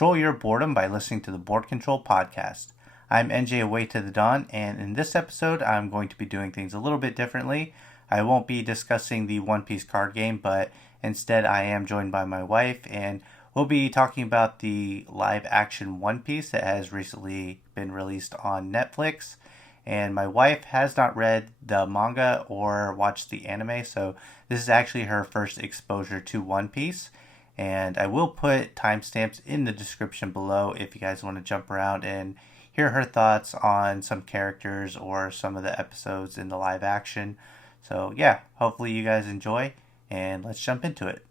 Control your boredom by listening to the Board Control Podcast. I'm NJ Away to the Dawn, and in this episode, I'm going to be doing things a little bit differently. I won't be discussing the One Piece card game, but instead I am joined by my wife, and we'll be talking about the live-action One Piece that has recently been released on Netflix. And my wife has not read the manga or watched the anime, so this is actually her first exposure to One Piece. And I will put timestamps in the description below if you guys want to jump around and hear her thoughts on some characters or some of the episodes in the live action. So yeah, hopefully you guys enjoy, and let's jump into it.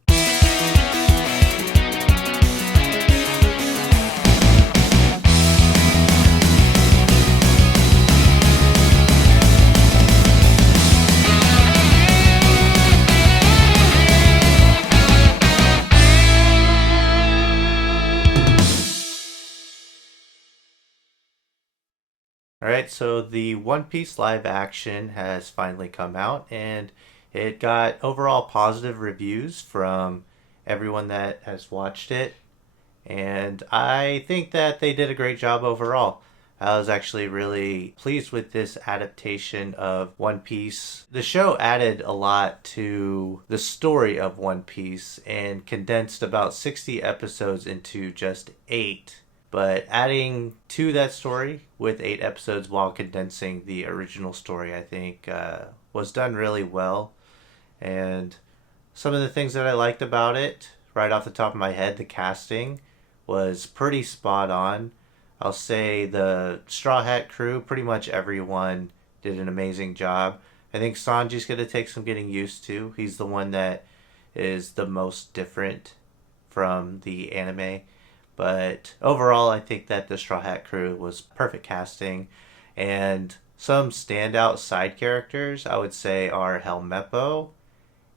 Alright, so the One Piece live action has finally come out, and it got overall positive reviews from everyone that has watched it. And I think that they did a great job overall. I was actually really pleased with this adaptation of One Piece. The show added a lot to the story of One Piece and condensed about 60 episodes into just 8. But adding to that story with 8 episodes while condensing the original story, I think, was done really well. And some of the things that I liked about it, right off the top of my head, the casting was pretty spot on. I'll say the Straw Hat crew, pretty much everyone did an amazing job. I think Sanji's going to take some getting used to. He's the one that is the most different from the anime. But overall, I think that the Straw Hat crew was perfect casting. And some standout side characters, I would say, are Helmeppo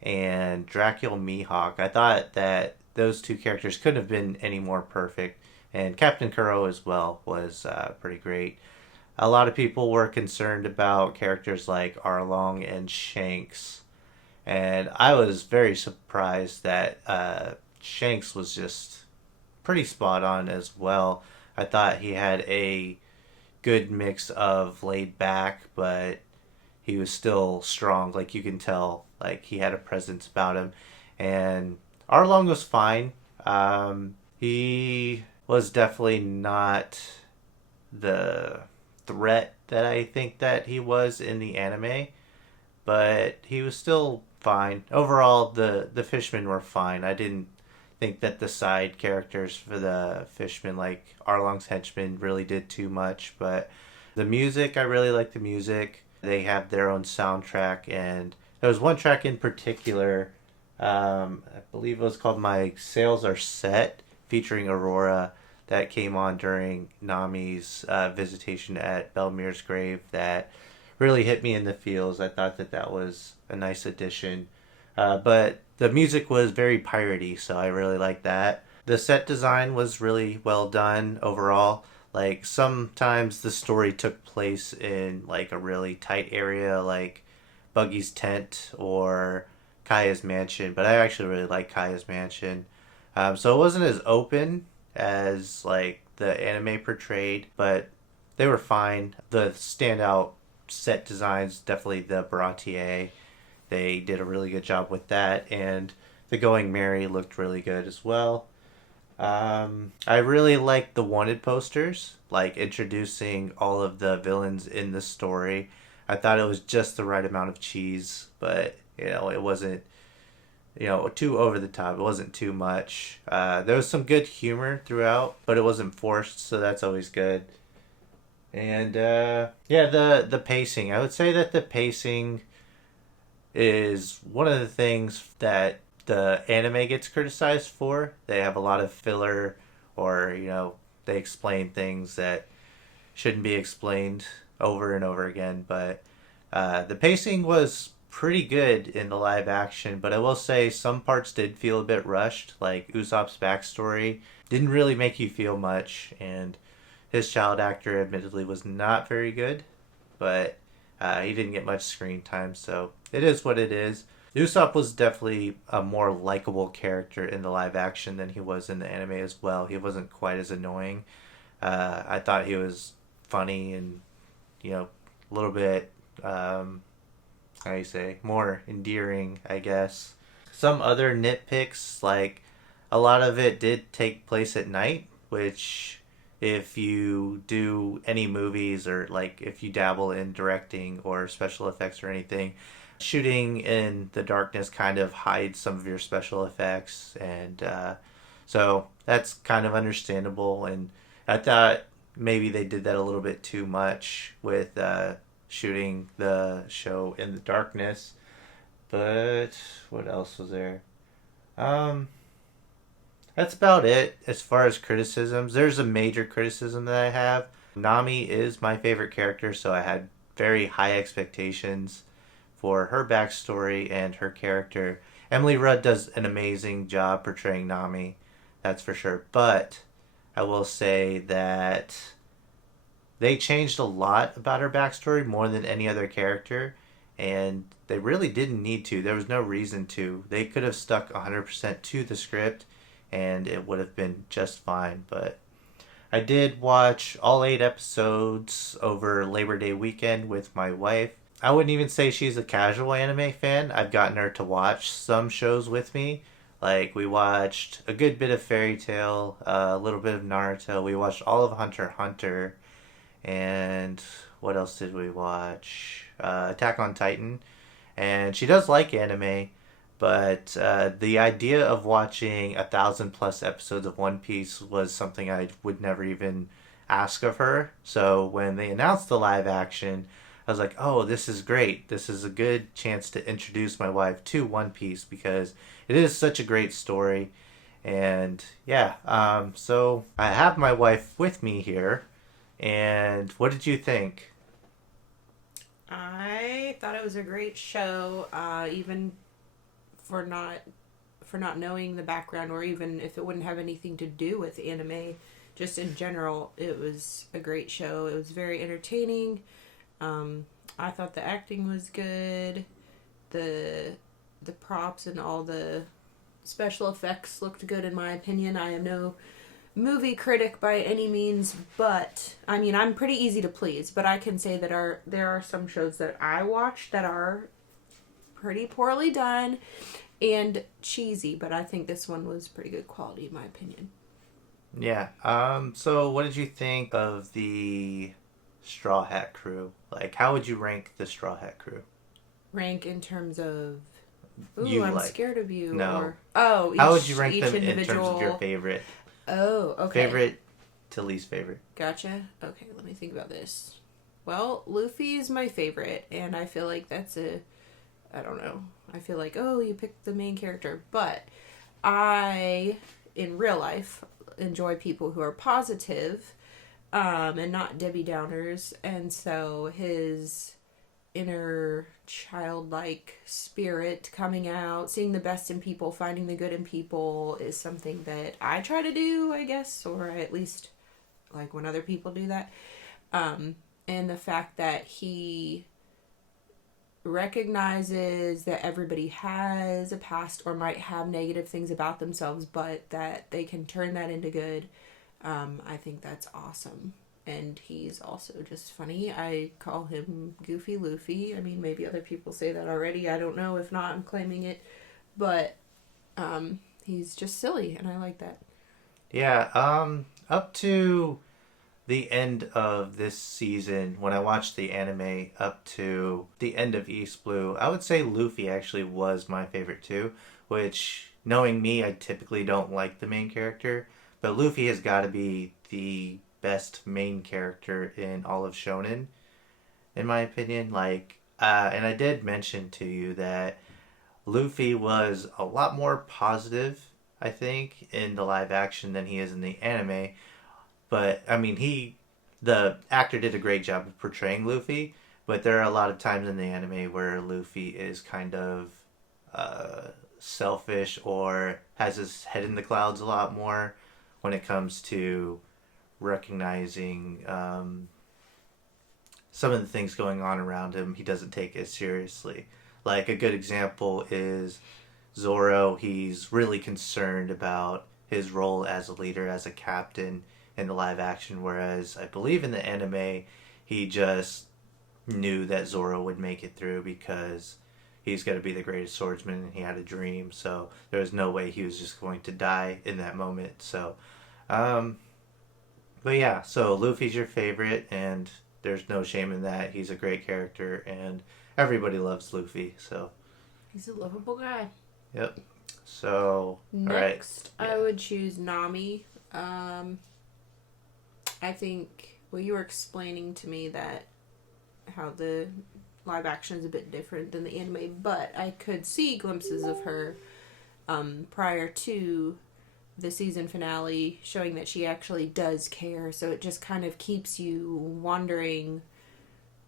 and Dracule Mihawk. I thought that those two characters couldn't have been any more perfect. And Captain Kuro as well was pretty great. A lot of people were concerned about characters like Arlong and Shanks. And I was very surprised that Shanks was just pretty spot on as well. I thought he had a good mix of laid back, but he was still strong. Like, you can tell, like, he had a presence about him. And Arlong was fine. He was definitely not the threat that I think that he was in the anime, but he was still fine. Overall, the fishmen were fine. I didn't think that the side characters for the fishmen, like Arlong's henchmen, really did too much. But the music, I really like the music. They have their own soundtrack, and there was one track in particular, I believe it was called My Sails Are Set, featuring Aurora, that came on during Nami's visitation at Belmir's grave, that really hit me in the feels. I thought that that was a nice addition. But the music was very piratey, so I really liked that. The set design was really well done overall. Like, sometimes the story took place in like a really tight area, like Buggy's tent or Kaya's mansion, but I actually really like Kaya's mansion. So it wasn't as open as like the anime portrayed, but they were fine. The standout set designs, definitely the Baratier. They did a really good job with that, and the Going Merry looked really good as well. I really liked the wanted posters, like introducing all of the villains in the story. I thought it was just the right amount of cheese, but it wasn't too over the top. It wasn't too much. There was some good humor throughout, but it wasn't forced, so that's always good. And the pacing. I would say that the pacing is one of the things that the anime gets criticized for. They have a lot of filler, or they explain things that shouldn't be explained over and over again. But the pacing was pretty good in the live action, but I will say some parts did feel a bit rushed. Like Usopp's backstory didn't really make you feel much, and his child actor admittedly was not very good, but he didn't get much screen time, so it is what it is. Usopp was definitely a more likable character in the live action than he was in the anime as well. He wasn't quite as annoying. I thought he was funny and, a little bit, how do you say, more endearing, I guess. Some other nitpicks, like a lot of it did take place at night, which if you do any movies or like if you dabble in directing or special effects or anything, shooting in the darkness kind of hides some of your special effects, and so that's kind of understandable. And I thought maybe they did that a little bit too much with shooting the show in the darkness. But what else was there? Um, that's about it as far as criticisms. There's a major criticism that I have. Nami is my favorite character, so I had very high expectations for her backstory and her character. Emily Rudd does an amazing job portraying Nami, that's for sure. But I will say that they changed a lot about her backstory, more than any other character, and they really didn't need to. There was no reason to. They could have stuck 100% to the script, and it would have been just fine. But I did watch all 8 episodes over Labor Day weekend with my wife. I wouldn't even say she's a casual anime fan. I've gotten her to watch some shows with me. Like, we watched a good bit of Fairy Tail, a little bit of Naruto. We watched all of Hunter x Hunter. And what else did we watch? Attack on Titan. And she does like anime, but the idea of watching 1,000+ episodes of One Piece was something I would never even ask of her. So when they announced the live action, I was like, oh, this is great. This is a good chance to introduce my wife to One Piece because it is such a great story. And yeah, so I have my wife with me here. And what did you think? I thought it was a great show, even for not knowing the background, or even if it wouldn't have anything to do with anime. Just in general, it was a great show. It was very entertaining. I thought the acting was good. The props and all the special effects looked good in my opinion. I am no movie critic by any means, but I mean, I'm pretty easy to please, but I can say that there are some shows that I watch that are pretty poorly done and cheesy, but I think this one was pretty good quality in my opinion. Yeah. So what did you think of the Straw Hat Crew? Like, how would you rank the Straw Hat Crew? Rank in terms of, You I'm like? scared of you, No. or oh, How would you rank each them in individual. terms of your favorite? Oh, okay. Favorite to least favorite. Gotcha. Okay, let me think about this. Well, Luffy is my favorite, and I feel like I don't know. I feel like, oh, you picked the main character. But I, in real life, enjoy people who are positive, and not Debbie Downers. And so his inner childlike spirit coming out, seeing the best in people, finding the good in people is something that I try to do, I guess, or I at least like when other people do that. And the fact that he recognizes that everybody has a past or might have negative things about themselves, but that they can turn that into good. I think that's awesome. And he's also just funny. I call him Goofy Luffy. I mean, maybe other people say that already. I don't know. If not, I'm claiming it. But he's just silly, and I like that. Yeah. Up to the end of this season, when I watched the anime up to the end of East Blue, I would say Luffy actually was my favorite too, which, knowing me, I typically don't like the main character, but Luffy has got to be the best main character in all of Shonen, in my opinion. Like, and I did mention to you that Luffy was a lot more positive, I think, in the live action than he is in the anime, but I mean, the actor did a great job of portraying Luffy. But there are a lot of times in the anime where Luffy is kind of selfish or has his head in the clouds a lot more when it comes to recognizing some of the things going on around him. He doesn't take it seriously. Like a good example is Zoro. He's really concerned about his role as a leader, as a captain in the live action, whereas I believe in the anime, he just knew that Zoro would make it through because he's going to be the greatest swordsman and he had a dream. So there was no way he was just going to die in that moment. So, um, but yeah, so Luffy's your favorite, and there's no shame in that. He's a great character, and everybody loves Luffy. So, He's a lovable guy. yep. So, Next, all right. I would choose Nami. I think, well, you were explaining to me that how the live action is a bit different than the anime, but I could see glimpses of her prior to the season finale showing that she actually does care, so it just kind of keeps you wondering,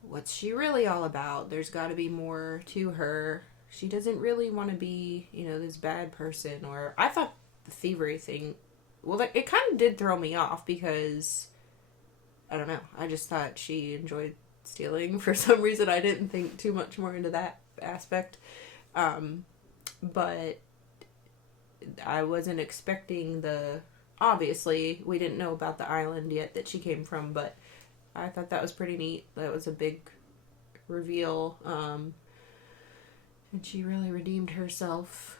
what's she really all about? There's got to be more to her. She doesn't really want to be, this bad person. Or I thought the thievery thing, well, it kind of did throw me off because, I don't know, I just thought she enjoyed stealing for some reason. I didn't think too much more into that aspect. But I wasn't expecting obviously, we didn't know about the island yet that she came from, but I thought that was pretty neat. That was a big reveal. And she really redeemed herself.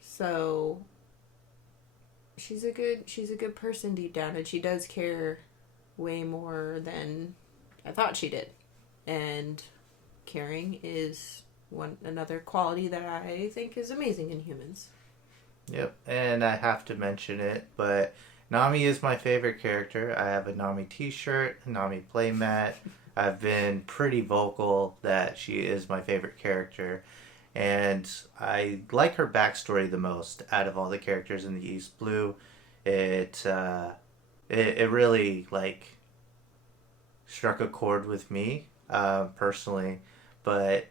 So she's a good person deep down, and she does care way more than I thought she did. And caring is another quality that I think is amazing in humans. Yep, and I have to mention it, but Nami is my favorite character. I have a Nami t-shirt, a Nami playmat. I've been pretty vocal that she is my favorite character, and I like her backstory the most out of all the characters in the East Blue. It really, like, struck a chord with me, personally, but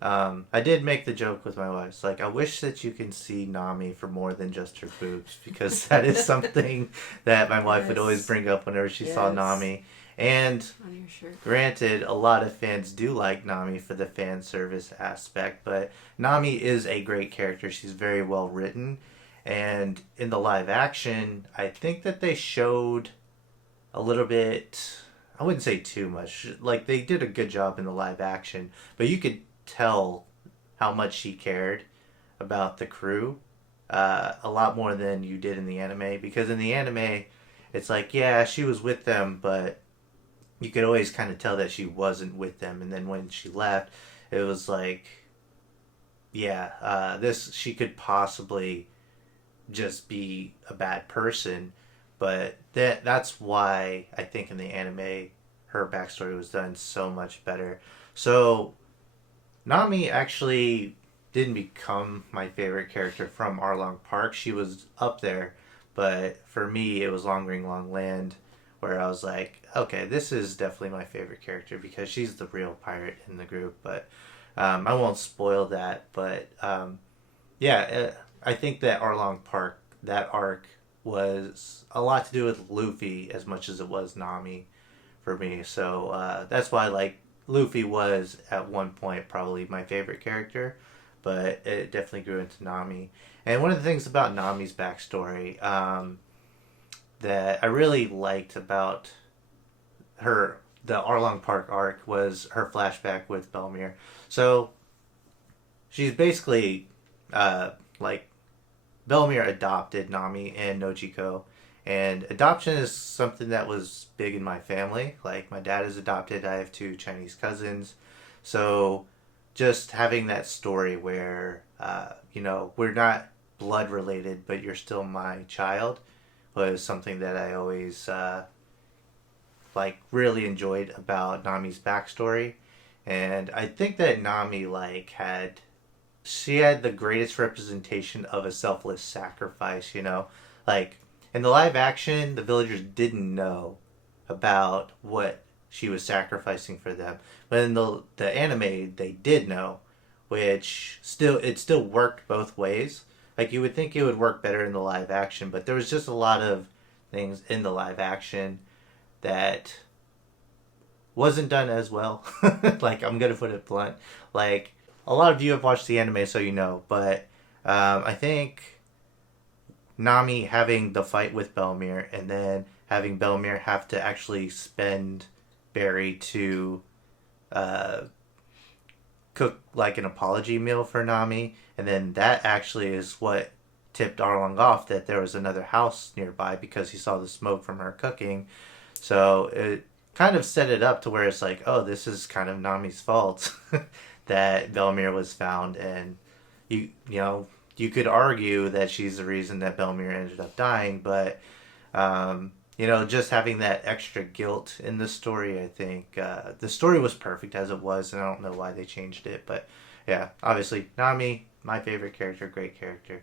I did make the joke with my wife. It's like, I wish that you can see Nami for more than just her boobs, because that is something that my wife would always bring up whenever she saw Nami. And on your shirt. Granted, a lot of fans do like Nami for the fan service aspect, but Nami is a great character. She's very well written. And in the live action, I think that they showed a little bit, I wouldn't say too much. Like, they did a good job in the live action, but you could tell how much she cared about the crew, a lot more than you did in the anime. Because in the anime, it's like, yeah, she was with them, but you could always kind of tell that she wasn't with them. And then when she left, it was like, yeah, she could possibly just be a bad person. But that's why I think in the anime, her backstory was done so much better. So Nami actually didn't become my favorite character from Arlong Park. She was up there, but for me, it was Long Ring Long Land, where I was like, okay, this is definitely my favorite character because she's the real pirate in the group. But I won't spoil that. But yeah, I think that Arlong Park, that arc, was a lot to do with Luffy as much as it was Nami for me. So that's why, like, Luffy was at one point probably my favorite character, but it definitely grew into Nami. And one of the things about Nami's backstory that I really liked about her, the Arlong Park arc, was her flashback with Belmere. So she's basically like, Belmere adopted Nami and Nojiko. And adoption is something that was big in my family. Like, my dad is adopted. I have 2 Chinese cousins. So just having that story where, we're not blood related, but you're still my child, was something that I always, really enjoyed about Nami's backstory. And I think that Nami, she had the greatest representation of a selfless sacrifice, Like, in the live action, the villagers didn't know about what she was sacrificing for them. But in the anime, they did know, which it still worked both ways. Like, you would think it would work better in the live action, but there was just a lot of things in the live action that wasn't done as well. Like, I'm gonna put it blunt. Like, a lot of you have watched the anime, so you know. But I think Nami having the fight with Belmere and then having Belmere have to actually spend Barry to uh, cook like an apology meal for Nami, and then that actually is what tipped Arlong off that there was another house nearby because he saw the smoke from her cooking. So it kind of set it up to where it's like, oh, this is kind of Nami's fault that Belmere was found, and you know you could argue that she's the reason that Belmere ended up dying, but just having that extra guilt in the story, I think the story was perfect as it was, and I don't know why they changed it, but yeah, obviously Nami, my favorite character, great character.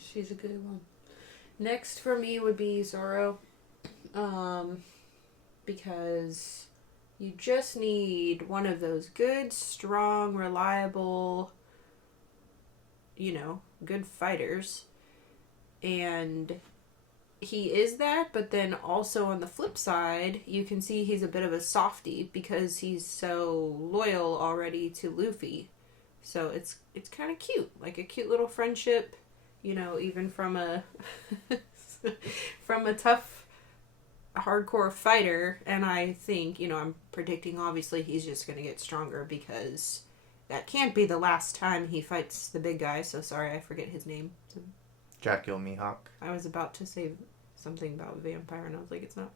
She's a good one. Next for me would be Zoro. Because you just need one of those good, strong, reliable, good fighters. And he is that, but then also on the flip side, you can see he's a bit of a softie because he's so loyal already to Luffy. So it's kind of cute, like a cute little friendship, even from a from a tough hardcore fighter. And I think, I'm predicting obviously he's just going to get stronger because that can't be the last time he fights the big guy. So sorry, I forget his name. Dracule Mihawk. I was about to say something about vampire, and I was like, it's not.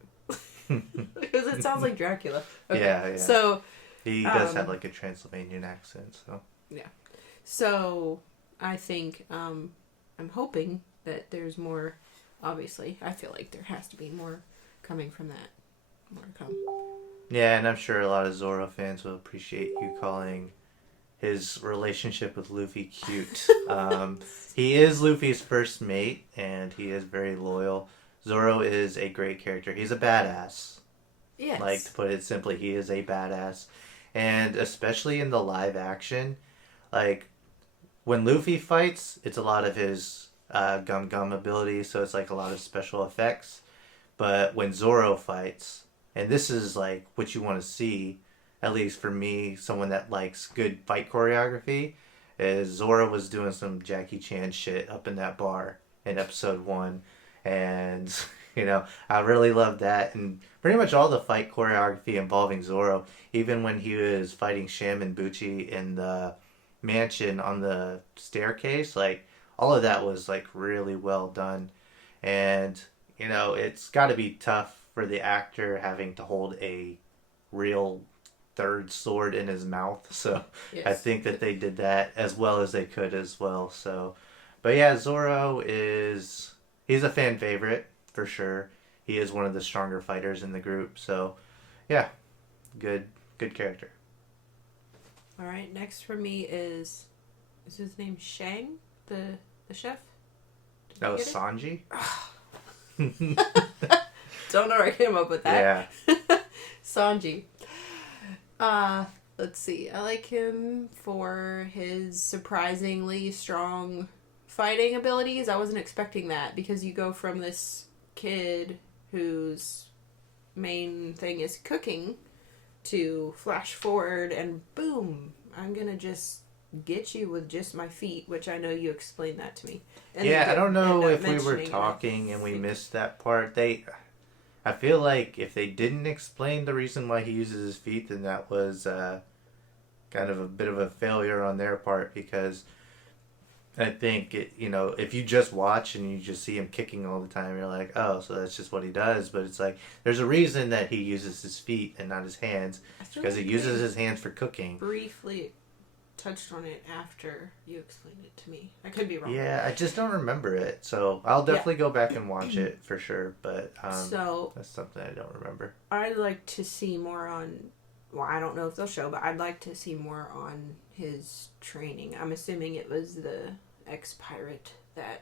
Because it sounds like Dracula. Okay. Yeah. So he does have like a Transylvanian accent, so. Yeah. So I think I'm hoping that there's more. Obviously, I feel like there has to be more coming from that. More to come. Yeah, and I'm sure a lot of Zoro fans will appreciate you calling his relationship with Luffy cute. He is Luffy's first mate, and he is very loyal. Zoro is a great character. He's a badass. Yes. Like, to put it simply, he is a badass. And especially in the live action, like, when Luffy fights, it's a lot of his Gum Gum ability, so it's like a lot of special effects. But when Zoro fights, and this is like what you want to see, at least for me, someone that likes good fight choreography, is Zoro was doing some Jackie Chan shit up in that bar in episode 1. And, I really loved that. And pretty much all the fight choreography involving Zoro, even when he was fighting Sham and Bucci in the mansion on the staircase, like, all of that was, like, really well done. And, it's got to be tough for the actor having to hold a real third sword in his mouth. So yes. I think that they did that as well as they could as well. So, but yeah, Zoro he's a fan favorite for sure. He is one of the stronger fighters in the group. So yeah, good character. All right. Next for me is his name Shang, the chef? That was Sanji? Don't know where I came up with that. Yeah. Sanji. Let's see. I like him for his surprisingly strong fighting abilities. I wasn't expecting that because you go from this kid whose main thing is cooking to flash forward and boom, I'm gonna just get you with just my feet, which I know you explained that to me. And yeah, I don't know if we were talking and we missed that part. I feel like if they didn't explain the reason why he uses his feet, then that was kind of a bit of a failure on their part, because I think, if you just watch and you just see him kicking all the time, you're like, oh, so that's just what he does. But it's like, there's a reason that he uses his feet and not his hands, because he uses his hands for cooking. Briefly touched on it after you explained it to me. I could be wrong. Yeah, I just don't remember it, so I'll definitely go back and watch it for sure. But so that's something I don't remember. I'd like to see more on. Well, I don't know if they'll show, but I'd like to see more on his training. I'm assuming it was the ex-pirate that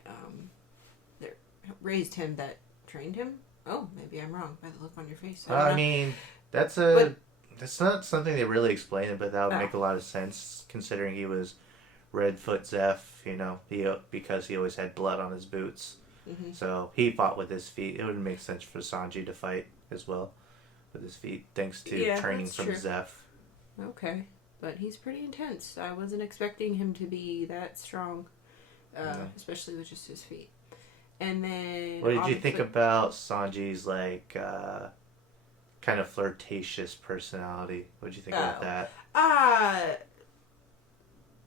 raised him that trained him. Oh, maybe I'm wrong by the look on your face. I mean, that's not something they really explained, but that would make a lot of sense considering he was Redfoot Zeff, because he always had blood on his boots. Mm-hmm. So he fought with his feet. It would make sense for Sanji to fight as well with his feet, thanks to training from Zeff. Okay. but he's pretty intense. I wasn't expecting him to be that strong, especially with just his feet. And then... What did you think about Sanji's, like, kind of flirtatious personality? What did you think about that?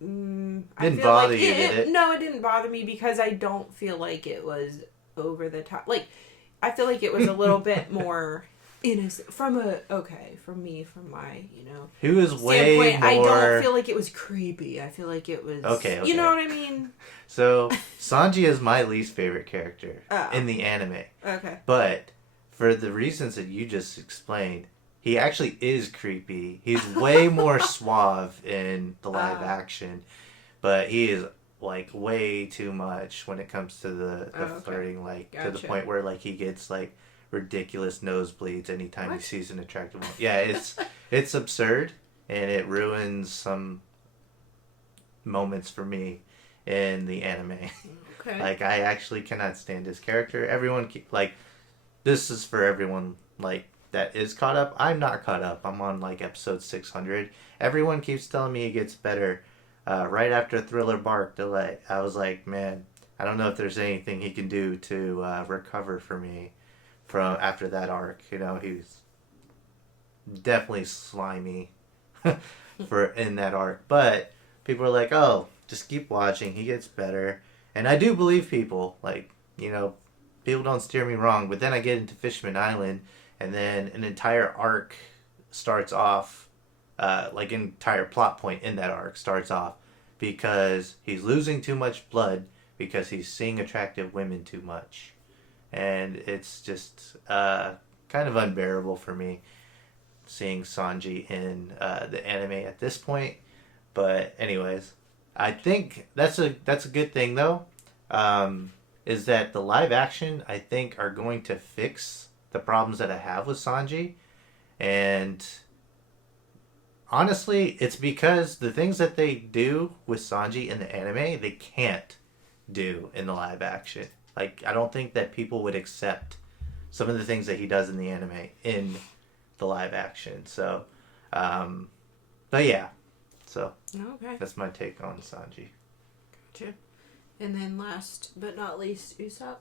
Didn't bother you, did it? No, it didn't bother me because I don't feel like it was over the top. Like, I feel like it was a little bit more innocent. From my, He was way more... I don't feel like it was creepy. I feel like it was... Okay. You know what I mean? So, Sanji is my least favorite character in the anime. Okay. But, for the reasons that you just explained, he actually is creepy. He's way more suave in the live action. But he is, like, way too much when it comes to the flirting. Like, to the point where, like, he gets, like, ridiculous nosebleeds anytime he sees an attractive woman. Yeah, it's absurd. And it ruins some moments for me in the anime. Okay. Like, I actually cannot stand his character. Everyone, like, this is for everyone, like, that is caught up. I'm not caught up. I'm on, like, episode 600. Everyone keeps telling me it gets better right after Thriller Bark delay. I was like, man, I don't know if there's anything he can do to recover for me from after that arc. You know, he's definitely slimy in that arc. But people are like, oh, just keep watching. He gets better. And I do believe people. Like, you know, people don't steer me wrong. But then I get into Fishman Island, and then an entire arc starts off, like an entire plot point in that arc starts off because he's losing too much blood because he's seeing attractive women too much. And it's just kind of unbearable for me seeing Sanji in the anime at this point. But anyways, I think that's a good thing though. Is that the live action, I think, are going to fix the problems that I have with Sanji. And honestly, it's because the things that they do with Sanji in the anime, they can't do in the live action. Like, I don't think that people would accept some of the things that he does in the anime in the live action. So, but yeah. So, that's my take on Sanji. Gotcha. And then last but not least, Usopp.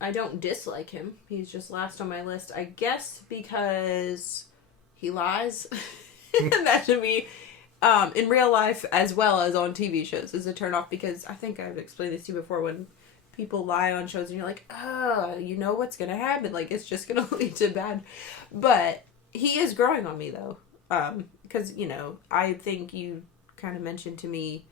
I don't dislike him. He's just last on my list. I guess because he lies. That to me, in real life as well as on TV shows, is a turnoff because I think I've explained this to you before when people lie on shows and you're like, oh, you know what's going to happen. Like, it's just going to lead to bad. But he is growing on me, though. Because, you know, I think you kind of mentioned to me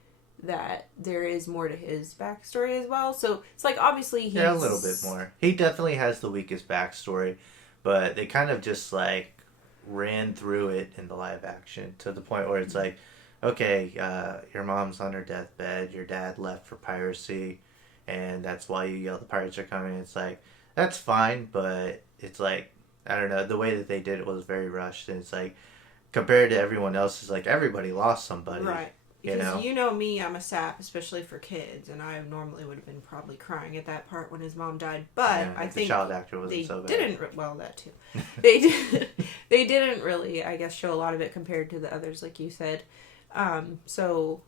that there is more to his backstory as well. So it's like, obviously he's... Yeah, a little bit more. He definitely has the weakest backstory, but they kind of just, like, ran through it in the live action to the point where it's like, okay, your mom's on her deathbed, your dad left for piracy, and that's why you yell the pirates are coming. It's like, that's fine, but it's like, I don't know, the way that they did it was very rushed, and it's like, compared to everyone else, it's like, everybody lost somebody. Right. Because you know me, I'm a sap, especially for kids, and I normally would have been probably crying at that part when his mom died. But I think the child actor wasn't so bad. That too. They didn't really, I guess, show a lot of it compared to the others, like you said. So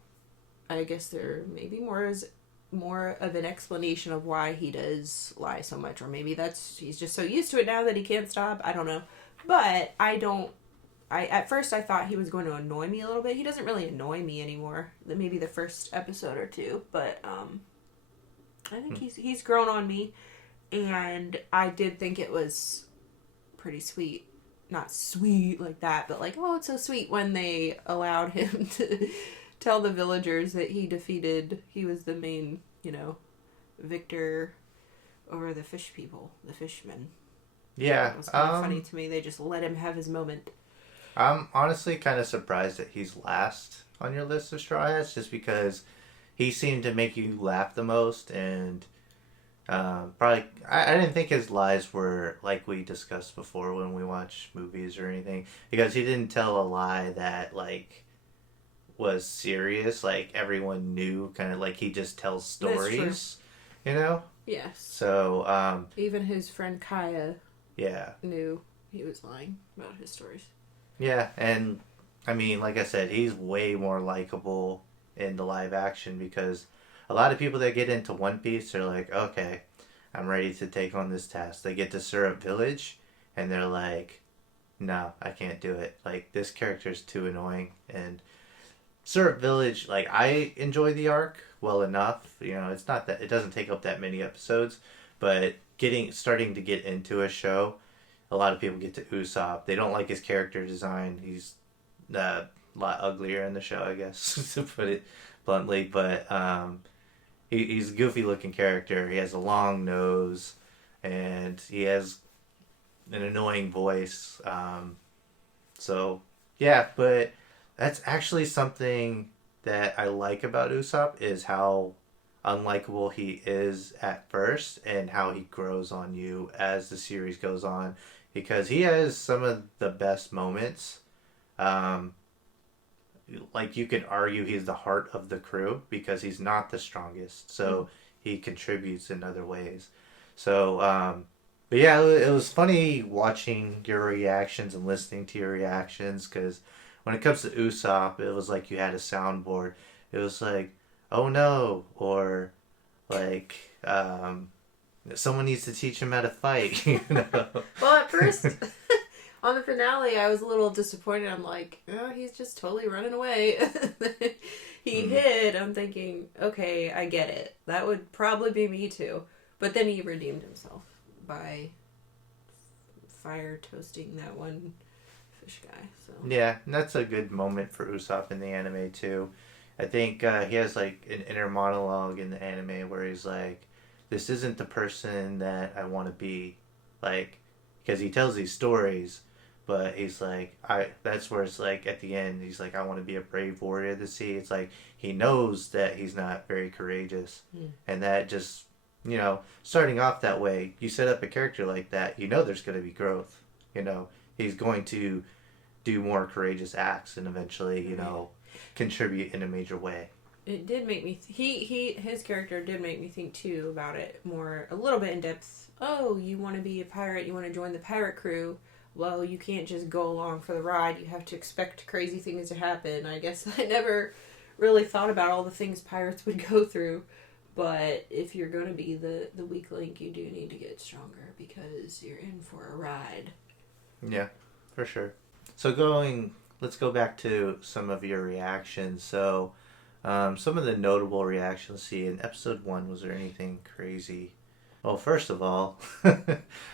I guess there maybe more of an explanation of why he does lie so much, or maybe he's just so used to it now that he can't stop. I don't know, but at first I thought he was going to annoy me a little bit. He doesn't really annoy me anymore. Maybe the first episode or two, but I think he's grown on me, and I did think it was pretty sweet. Not sweet like that, but like, oh, it's so sweet when they allowed him to tell the villagers that he was the main, victor over the fish people, the fishmen. Yeah. It was kind of funny to me. They just let him have his moment. I'm honestly kind of surprised that he's last on your list of Straw Hats, just because he seemed to make you laugh the most, and probably I didn't think his lies were like we discussed before when we watched movies or anything, because he didn't tell a lie that like was serious, like everyone knew, kind of like he just tells stories, Yes. So even his friend Kaya knew he was lying about his stories. Yeah, and I mean, like I said, he's way more likable in the live action because a lot of people that get into One Piece are like, okay, I'm ready to take on this task. They get to Syrup Village and they're like, no, I can't do it. Like, this character's too annoying. And Syrup Village, like, I enjoy the arc well enough. You know, it's not that, it doesn't take up that many episodes, but starting to get into a show, a lot of people get to Usopp. They don't like his character design. He's a lot uglier in the show, I guess, to put it bluntly. But he's a goofy looking character. He has a long nose, and he has an annoying voice. So yeah, but that's actually something that I like about Usopp is how unlikable he is at first and how he grows on you as the series goes on, because he has some of the best moments. Um, like, you could argue he's the heart of the crew because he's not the strongest, so he contributes in other ways. So, but yeah, it was funny watching your reactions and listening to your reactions, because when it comes to Usopp, it was like you had a soundboard. It was like, oh no, or like, someone needs to teach him how to fight, you know? Well, at first, on the finale, I was a little disappointed. I'm like, oh, he's just totally running away. He hid. I'm thinking, okay, I get it. That would probably be me too. But then he redeemed himself by fire toasting that one fish guy. So Yeah, and that's a good moment for Usopp in the anime too. I think he has like an inner monologue in the anime where he's like, "This isn't the person that I want to be," like, because he tells these stories, but he's like, I. That's where it's like at the end, he's like, "I want to be a brave warrior of the sea." It's like he knows that he's not very courageous, and that just, you know, starting off that way, you set up a character like that, you know, there's going to be growth. You know, he's going to do more courageous acts and eventually, you know, contribute in a major way. it did make me. His character did make me think too about it more, a little bit in depth. Oh, you want to be a pirate? You want to join the pirate crew? Well, you can't just go along for the ride. You have to expect crazy things to happen. I guess I never really thought about all the things pirates would go through. But if you're going to be the weak link, you do need to get stronger because you're in for a ride. Yeah, for sure. So let's go back to some of your reactions. So, some of the notable reactions. See, in episode 1, was there anything crazy? Well, first of all,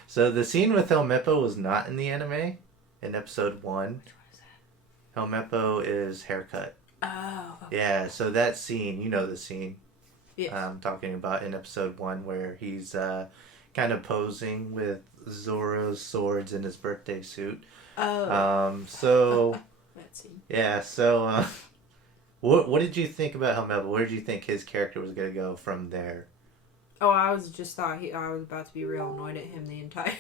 so the scene with Helmeppo was not in the anime in episode 1. Which one is that? Helmeppo is haircut. Oh. Okay. Yeah, so that scene, you know the scene. Yes. I'm talking about in episode 1 where he's kind of posing with Zoro's swords in his birthday suit. Oh. So That scene. yeah, so what did you think about Helmeppo? Where did you think his character was gonna go from there? Oh, I was about to be real annoyed at him the entire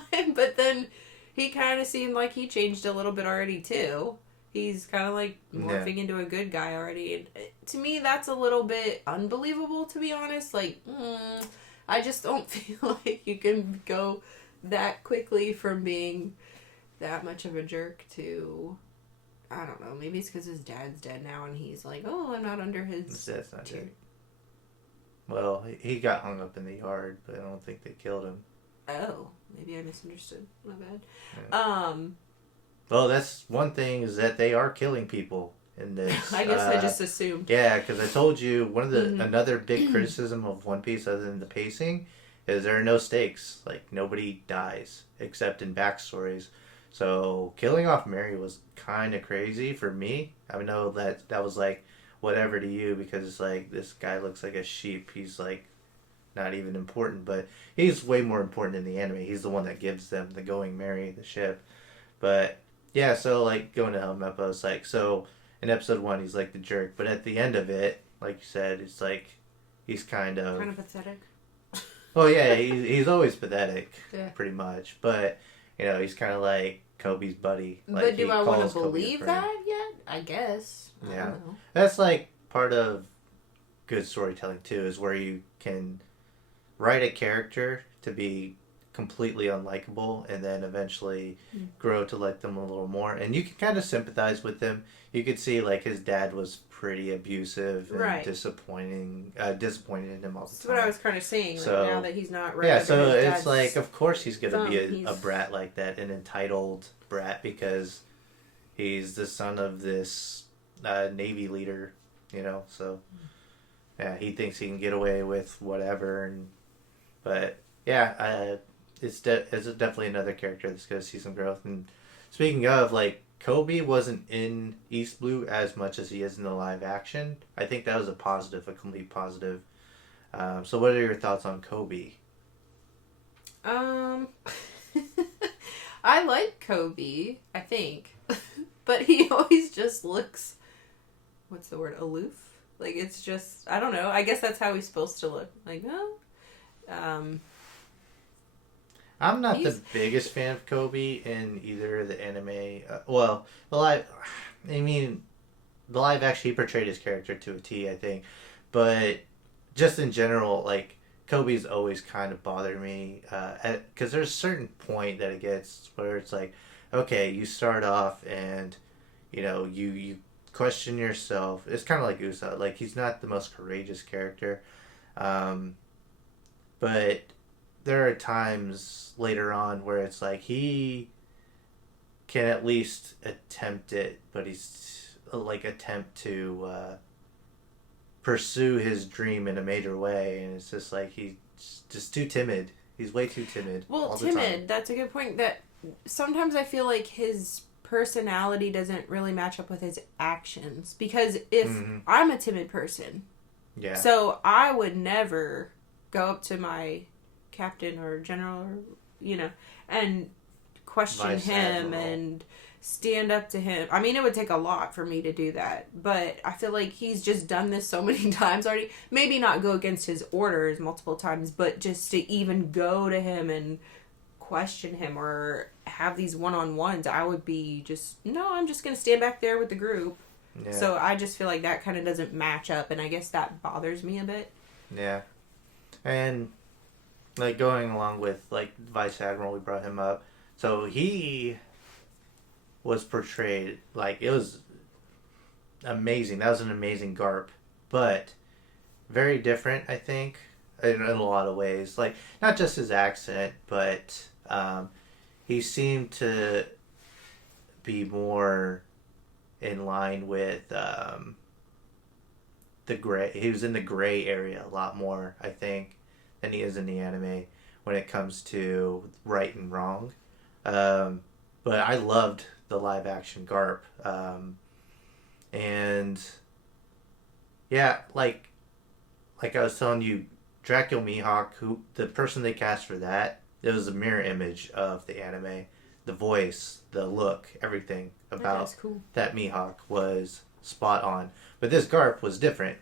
time, but then he kind of seemed like he changed a little bit already too. He's kind of like morphing into a good guy already. And to me, that's a little bit unbelievable, to be honest. Like, I just don't feel like you can go that quickly from being that much of a jerk to, I don't know, maybe it's because his dad's dead now and he's like, oh, I'm not under his... That's not it. Well, he got hung up in the yard, but I don't think they killed him. Oh, maybe I misunderstood. My bad. Yeah. Well, that's one thing, is that they are killing people in this. I guess I just assumed. Yeah, because I told you one of the another big criticism of One Piece, other than the pacing, is there are no stakes. Like, nobody dies except in backstories. So killing off Mary was kind of crazy for me. I know that was like whatever to you, because it's like, this guy looks like a sheep. He's like not even important, but he's way more important in the anime. He's the one that gives them the Going Merry, the ship. But yeah, so like going to Helmeppo, it's like, so in episode 1 he's like the jerk, but at the end of it, like you said, it's like he's kind of pathetic. Oh yeah, he's always pathetic, Yeah. pretty much. But you know, he's kind of like Kobe's buddy. Like, but do I want to Kobe believe a friend. that yet? I guess. I Yeah. don't know. That's like part of good storytelling too, is where you can write a character to be completely unlikable, and then eventually grow to like them a little more. And you can kind of sympathize with him. You could see like his dad was pretty abusive and Right. disappointed in him all the That's time. what I was kind of saying. So- Like, now that he's not right. Yeah, under so his it's dad's like, of course he's going to thumb, be a he's- brat like that, an entitled brat, because he's the son of this Navy leader, you know, so yeah, he thinks he can get away with whatever, but yeah, it's definitely another character that's going to see some growth. And speaking of, like, Koby wasn't in East Blue as much as he is in the live action. I think that was a complete positive. So what are your thoughts on Koby? I like Koby, I think. But he always just looks, what's the word, aloof? Like, it's just, I don't know. I guess that's how he's supposed to look. Like, oh. I'm not the biggest fan of Koby in either the anime. The live action, he portrayed his character to a T, I think. But just in general, like, Kobe's always kind of bothered me. Because there's a certain point that it gets where it's like, okay, you start off and, you know, you question yourself. It's kind of like Usopp. Like, he's not the most courageous character. But there are times later on where it's like he can at least attempt it, but he's like attempt to pursue his dream in a major way, and it's just like he's just too timid. He's way too timid. Well, all the time. timid, that's a good point. That sometimes I feel like his personality doesn't really match up with his actions. Because if I'm a timid person, yeah. So I would never go up to my captain or general, or, you know, and question Vice him Admiral. and stand up to him. I mean, it would take a lot for me to do that, but I feel like he's just done this so many times already. Maybe not go against his orders multiple times, but just to even go to him and question him or have these one-on-ones, I would be just, no, I'm just going to stand back there with the group. Yeah. So I just feel like that kind of doesn't match up, and I guess that bothers me a bit. Yeah. And like going along with like Vice Admiral, we brought him up. So he was portrayed like, it was amazing. That was an amazing Garp, but very different, I think, in a lot of ways. Like, not just his accent, but he seemed to be more in line with the gray. He was in the gray area a lot more, I think, than he is in the anime when it comes to right and wrong. But I loved the live action Garp. And yeah, like I was telling you, Dracule Mihawk, who the person they cast for that, it was a mirror image of the anime. The voice, the look, everything about Cool. that Mihawk was spot on. But this Garp was different.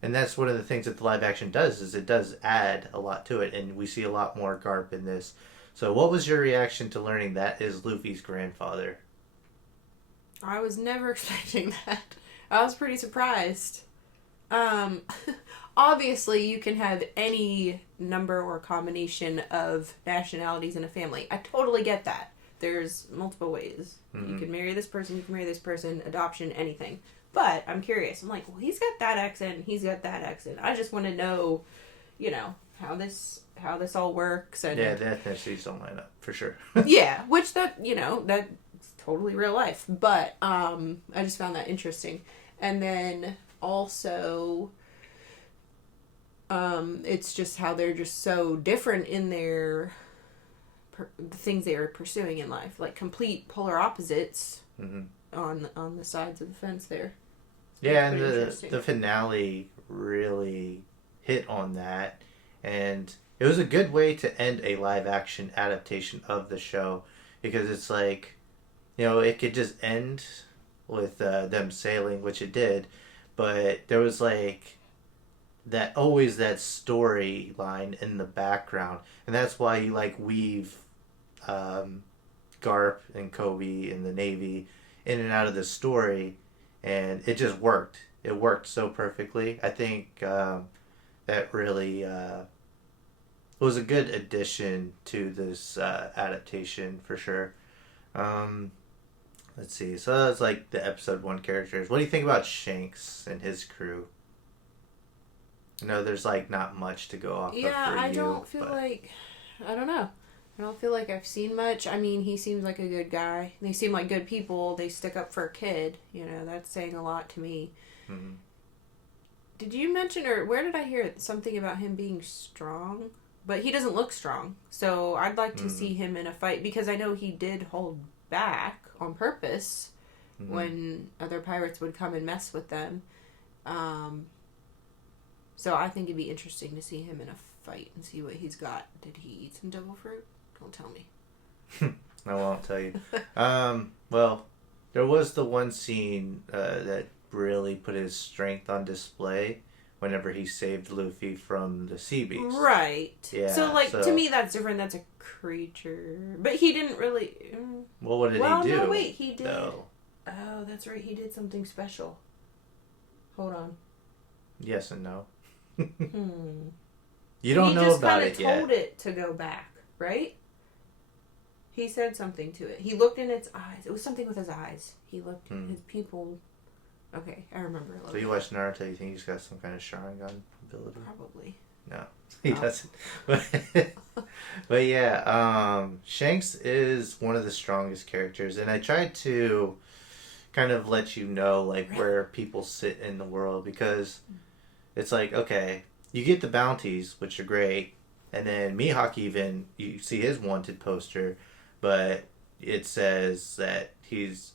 And that's one of the things that the live action does, is it does add a lot to it, and we see a lot more Garp in this. So what was your reaction to learning that is Luffy's grandfather? I was never expecting that. I was pretty surprised. Obviously, you can have any number or combination of nationalities in a family. I totally get that. There's multiple ways. Mm-hmm. You can marry this person, adoption, anything. But I'm curious. I'm like, well, he's got that accent, he's got that accent. I just want to know, you know, how this all works. And Yeah, the ethnicities don't line up, for sure. yeah, which that's totally real life. But I just found that interesting. And then also, it's just how they're just so different in their the things they are pursuing in life, like complete polar opposites on the sides of the fence there. Yeah, Pretty and interesting. the finale really hit on that, and it was a good way to end a live action adaptation of the show, because it's like, you know, it could just end with them sailing, which it did, but there was like that storyline in the background, and that's why you like weave Garp and Koby in the Navy in and out of the story, and it just worked. It worked so perfectly. I think that really was a good addition to this adaptation for sure. Um, let's see. So that's like the episode 1 characters. What do you think about Shanks and his crew? I know there's like not much to go off of for I you, don't feel like, I don't know. I don't feel like I've seen much. I mean, he seems like a good guy. They seem like good people. They stick up for a kid. You know, that's saying a lot to me. Mm-hmm. Did you mention, or where did I hear something about him being strong? But he doesn't look strong. So I'd like to see him in a fight, because I know he did hold back on purpose when other pirates would come and mess with them. So I think it'd be interesting to see him in a fight and see what he's got. Did he eat some devil fruit? Don't tell me. I won't tell you. Well, there was the one scene that really put his strength on display whenever he saved Luffy from the sea beast. Right. Yeah. So, like, to me, that's different. That's a creature. But he didn't really... Well, what did he do? No, wait. He did... No. Oh, that's right. He did something special. Hold on. Yes and no. Hmm. You don't know about it yet. He just kind of told it to go back, right? He said something to it. He looked in its eyes. It was something with his eyes. He looked at his pupil. Okay, I remember a little. So you watch Naruto, you think he's got some kind of Sharingan ability? Probably. No, he doesn't. But yeah, Shanks is one of the strongest characters, and I tried to kind of let you know like where people sit in the world, because it's like, okay, you get the bounties, which are great, and then Mihawk, even you see his wanted poster, but it says that his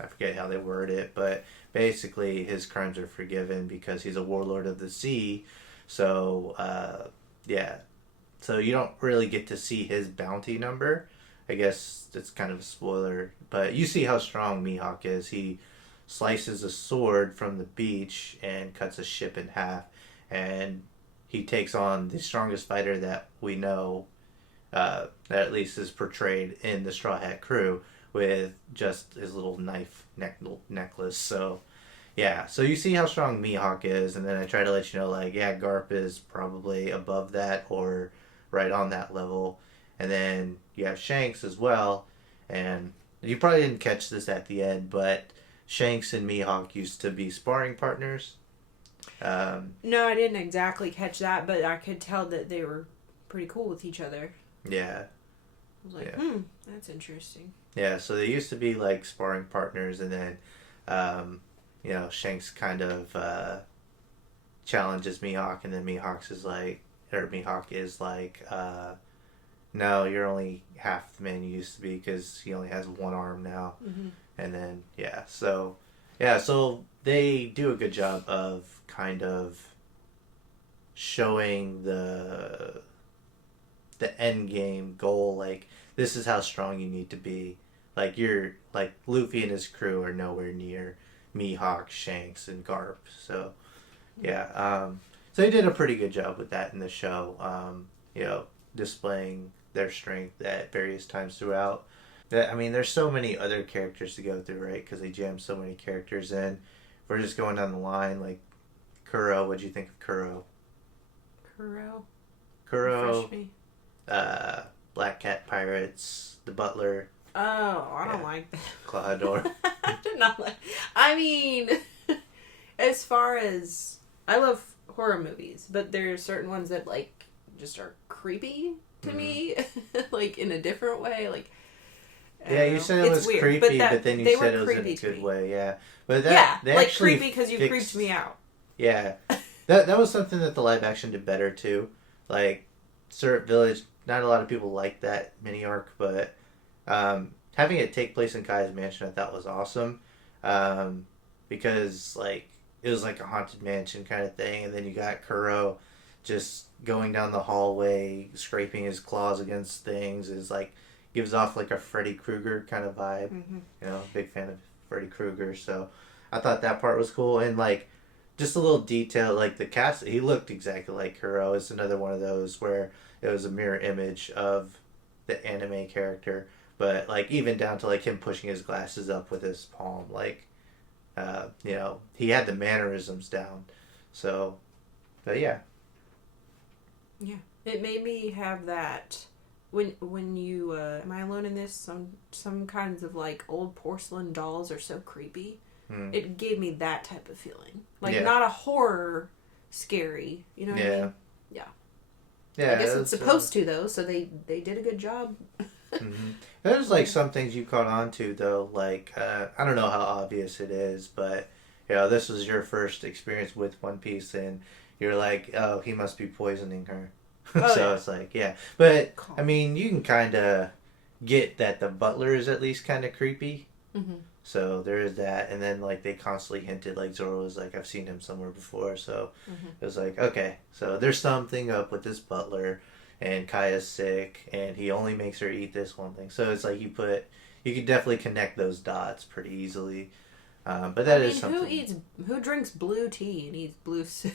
I forget how they word it, but basically his crimes are forgiven because he's a warlord of the sea. So yeah, so you don't really get to see his bounty number. I guess it's kind of a spoiler, but you see how strong Mihawk is. He slices a sword from the beach and cuts a ship in half, and he takes on the strongest fighter that we know, that at least is portrayed in the Straw Hat Crew, with just his little knife necklace. So yeah, so you see how strong Mihawk is, and then I try to let you know, like, yeah, Garp is probably above that or right on that level. And then you have Shanks as well, and you probably didn't catch this at the end, but Shanks and Mihawk used to be sparring partners. No, I didn't exactly catch that, but I could tell that they were pretty cool with each other. Yeah. I was like, that's interesting. Yeah, so they used to be like sparring partners, and then, you know, Shanks kind of challenges Mihawk, and then Mihawk is like, no, you're only half the man you used to be, because he only has one arm now. Mm-hmm. And then, so they do a good job of kind of showing the end game goal, like, this is how strong you need to be. Like, Luffy and his crew are nowhere near Mihawk, Shanks, and Garp. So, yeah. So they did a pretty good job with that in the show. You know, displaying their strength at various times throughout. I mean, there's so many other characters to go through, right? Because they jammed so many characters in. We're just going down the line, like, Kuro. What'd you think of Kuro? Kuro? Refresh me. Black Cat Pirates, the Butler. Oh, I don't like that. Clawdor. I did not like... I mean, as far as... I love horror movies, but there are certain ones that, like, just are creepy to me. Like, in a different way. Like, yeah, you said it was weird, creepy, but then you said it was in a good way, yeah. But that, yeah, like creepy because you creeped me out. Yeah. That was something that the live action did better, too. Like, Syrup Village, not a lot of people like that mini arc, but having it take place in Kai's mansion I thought was awesome. Because, like, it was like a haunted mansion kind of thing, and then you got Kuro just going down the hallway, scraping his claws against things, is like, gives off like a Freddy Krueger kind of vibe. Mm-hmm. You know, big fan of Freddy Krueger, so I thought that part was cool. And like, just a little detail, like the cast, he looked exactly like Kuro. It's another one of those where it was a mirror image of the anime character, but like even down to like him pushing his glasses up with his palm, like, you know, he had the mannerisms down. So, but yeah. Yeah. It made me have that when you am I alone in this? Some kinds of like old porcelain dolls are so creepy. It gave me that type of feeling. Like not a horror scary, you know what I mean? Yeah. Yeah. I guess it's supposed to though, so they did a good job. Mm-hmm. There's like some things you caught on to though, like I don't know how obvious it is, but this was your first experience with One Piece and you're like, oh, he must be poisoning her. Oh, so yeah. it's like, but I mean, you can kind of get that the butler is at least kind of creepy. Mm-hmm. So there is that, and then like they constantly hinted, like Zoro was like, I've seen him somewhere before, so it was like, okay, so there's something up with this butler, and Kaya's sick, and he only makes her eat this one thing. So it's like you could definitely connect those dots pretty easily. But that is something. Who drinks blue tea and eats blue soup?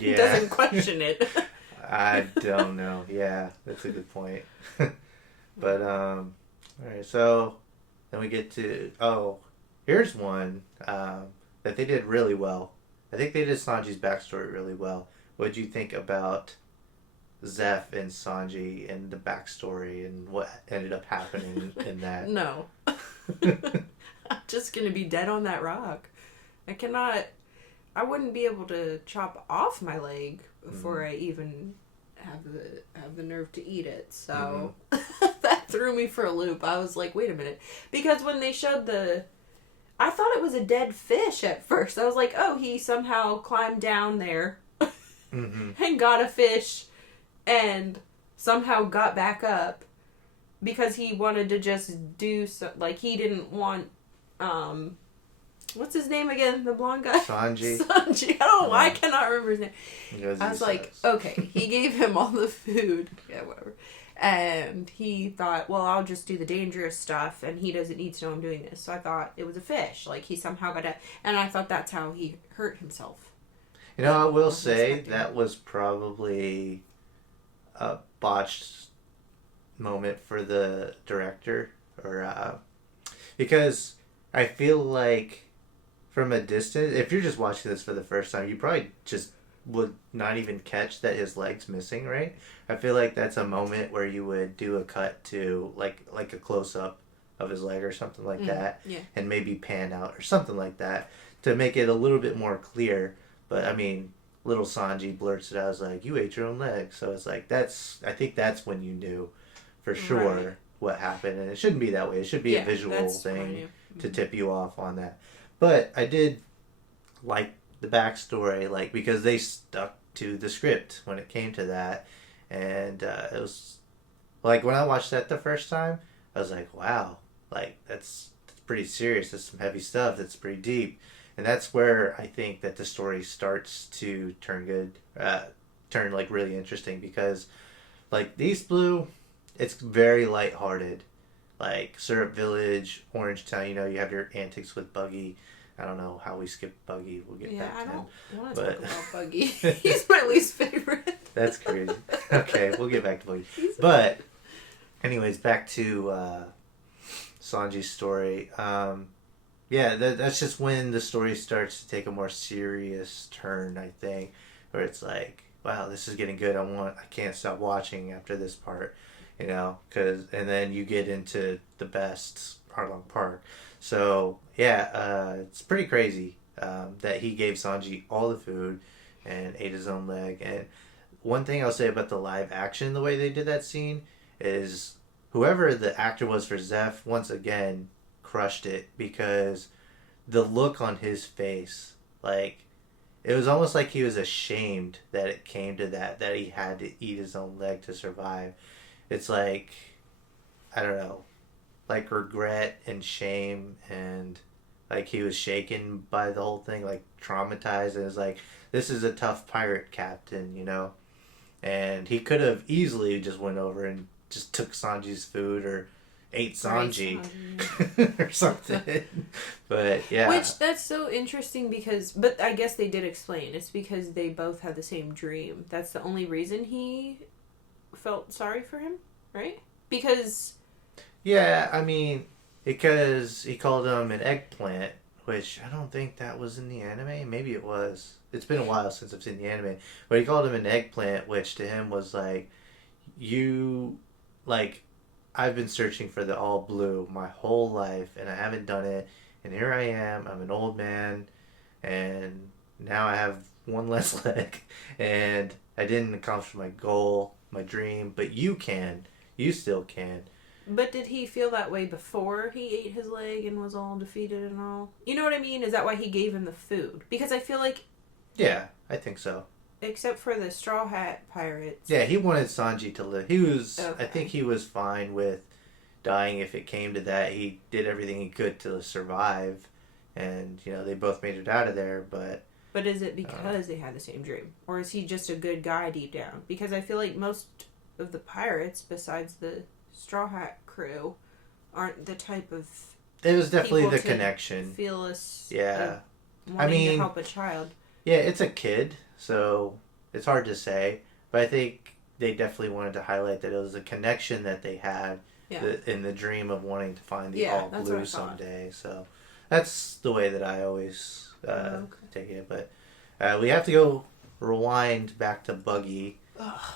Yeah. Doesn't question it. I don't know. Yeah, that's a good point. But all right, so then we get to here's one that they did really well. I think they did Sanji's backstory really well. What did you think about Zeff and Sanji and the backstory and what ended up happening in that? No. I'm just gonna be dead on that rock. I wouldn't be able to chop off my leg before I even have the nerve to eat it. So that threw me for a loop. I was like, wait a minute. Because when they showed I thought it was a dead fish at first. I was like, oh, he somehow climbed down there and got a fish and somehow got back up because he wanted to just do like he didn't want what's his name again? The blonde guy? Sanji. I don't know why I cannot remember his name. I was like, okay, he gave him all the food. Yeah, whatever. And he thought, well, I'll just do the dangerous stuff, and he doesn't need to know I'm doing this. So I thought it was a fish. Like, he somehow got and I thought that's how he hurt himself. You know, I will say that was probably a botched moment for the director, because I feel like from a distance, if you're just watching this for the first time, you probably just would not even catch that his leg's missing, right? I feel like that's a moment where you would do a cut to like a close-up of his leg or something like that, and maybe pan out or something like that to make it a little bit more clear. But I mean, little Sanji blurts it out as like, you ate your own leg. So it's like, I think that's when you knew for sure what happened. And it shouldn't be that way. It should be a visual thing to tip you off on that. But I did like the backstory, like, because they stuck to the script when it came to that. And it was like, when I watched that the first time, I was like, wow, like that's pretty serious. That's some heavy stuff. That's pretty deep. And that's where I think that the story starts to turn good, turn like really interesting, because like East Blue, it's very lighthearted. Like Syrup Village, Orange Town, you have your antics with Buggy. I don't know how we skipped Buggy. We'll get back to him. Yeah, I don't want to talk about Buggy. He's my least favorite. That's crazy. Okay, we'll get back to Buggy. But anyways, back to Sanji's story. That's just when the story starts to take a more serious turn, I think, where it's like, wow, this is getting good. I can't stop watching after this part, and then you get into the best Arlong Park. So it's pretty crazy that he gave Sanji all the food and ate his own leg. And one thing I'll say about the live action, the way they did that scene, is whoever the actor was for Zeff, once again, crushed it, because the look on his face, like, it was almost like he was ashamed that it came to that he had to eat his own leg to survive. It's like, I don't know, like regret and shame, and like he was shaken by the whole thing, like traumatized, and it's like, this is a tough pirate captain, and he could have easily just went over and just took Sanji's food or ate Sanji or something. But yeah, which that's so interesting but I guess they did explain it's because they both had the same dream. That's the only reason he felt sorry for him, right? Because because he called him an eggplant, which I don't think that was in the anime. Maybe it was. it's been a while since I've seen the anime, but he called him an eggplant, which to him was like, you, like, I've been searching for the all blue my whole life, and I haven't done it, and here I am, I'm an old man, and now I have one less leg, and I didn't accomplish my goal, my dream, but you can. You still can. But did he feel that way before he ate his leg and was all defeated and all? You know what I mean? Is that why he gave him the food? Because I feel like... Yeah, I think so. Except for the Straw Hat Pirates. Yeah, he wanted Sanji to live. He was... Okay. I think he was fine with dying if it came to that. He did everything he could to survive. And, you know, they both made it out of there, but... But is it because they had the same dream? Or is he just a good guy deep down? Because I feel like most of the pirates, besides the Straw Hat crew, aren't the type of... It was definitely the connection. Feel us... Yeah. Wanting to help a child. Yeah, it's a kid, so it's hard to say. But I think they definitely wanted to highlight that it was a connection that they had in the dream of wanting to find the all blue someday. So that's the way that I always take it. But we have to go rewind back to Buggy.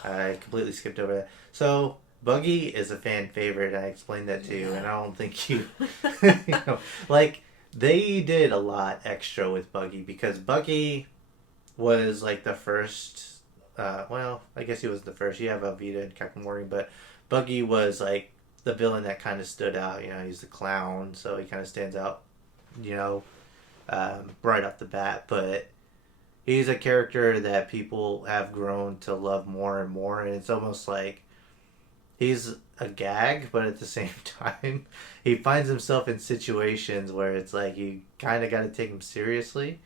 I completely skipped over that. So Buggy is a fan favorite. I explained that to you, and I don't think you, you know, like they did a lot extra with Buggy because Buggy was like the first. Well, I guess he was the first. You have Alvida and Captain Morgan, but Buggy was like the villain that kind of stood out. You know, he's the clown, so he kind of stands out. You know, right off the bat, but he's a character that people have grown to love more and more, and it's almost like he's a gag, but at the same time, he finds himself in situations where it's like you kind of got to take him seriously.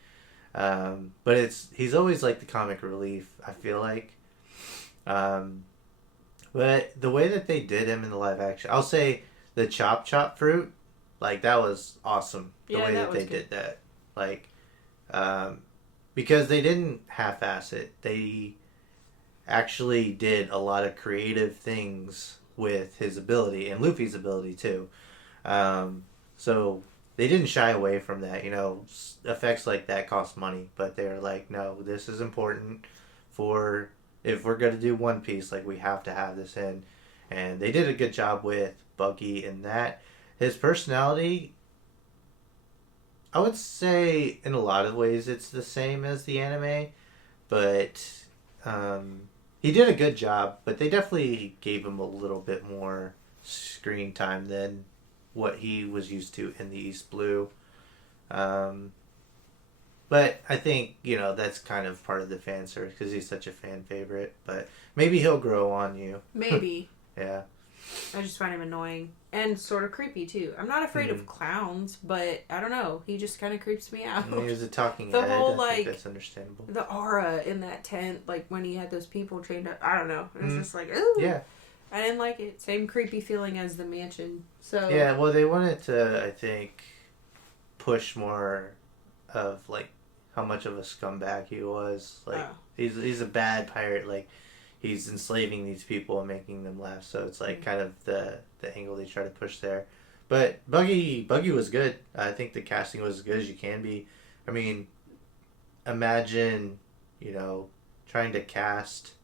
But he's always like the comic relief, I feel like. But the way that they did him in the live action, I'll say the chop fruit, like that was awesome. The way that they did that, like, because they didn't half-ass it. They actually did a lot of creative things with his ability and Luffy's ability too. So they didn't shy away from that. You know, effects like that cost money, but they're like, no, this is important for if we're gonna do One Piece. Like, we have to have this in, and they did a good job with Buggy in that. His personality, I would say, in a lot of ways, it's the same as the anime, but he did a good job. But they definitely gave him a little bit more screen time than what he was used to in the East Blue. But I think, you know, that's kind of part of the fan service because he's such a fan favorite. But maybe he'll grow on you. Maybe. Yeah. I just find him annoying and sort of creepy too. I'm not afraid of clowns, but I don't know. He just kind of creeps me out. I mean, he was a talking the head. whole I think that's understandable. The aura in that tent, like when he had those people trained up. I don't know. It was just like, ooh. Yeah. I didn't like it. Same creepy feeling as the mansion. So yeah, well, they wanted to, I think, push more of like how much of a scumbag he was. Like he's a bad pirate. Like he's enslaving these people and making them laugh. So it's like kind of the angle they try to push there. But Buggy was good. I think the casting was as good as you can be. I mean, imagine, you know, trying to cast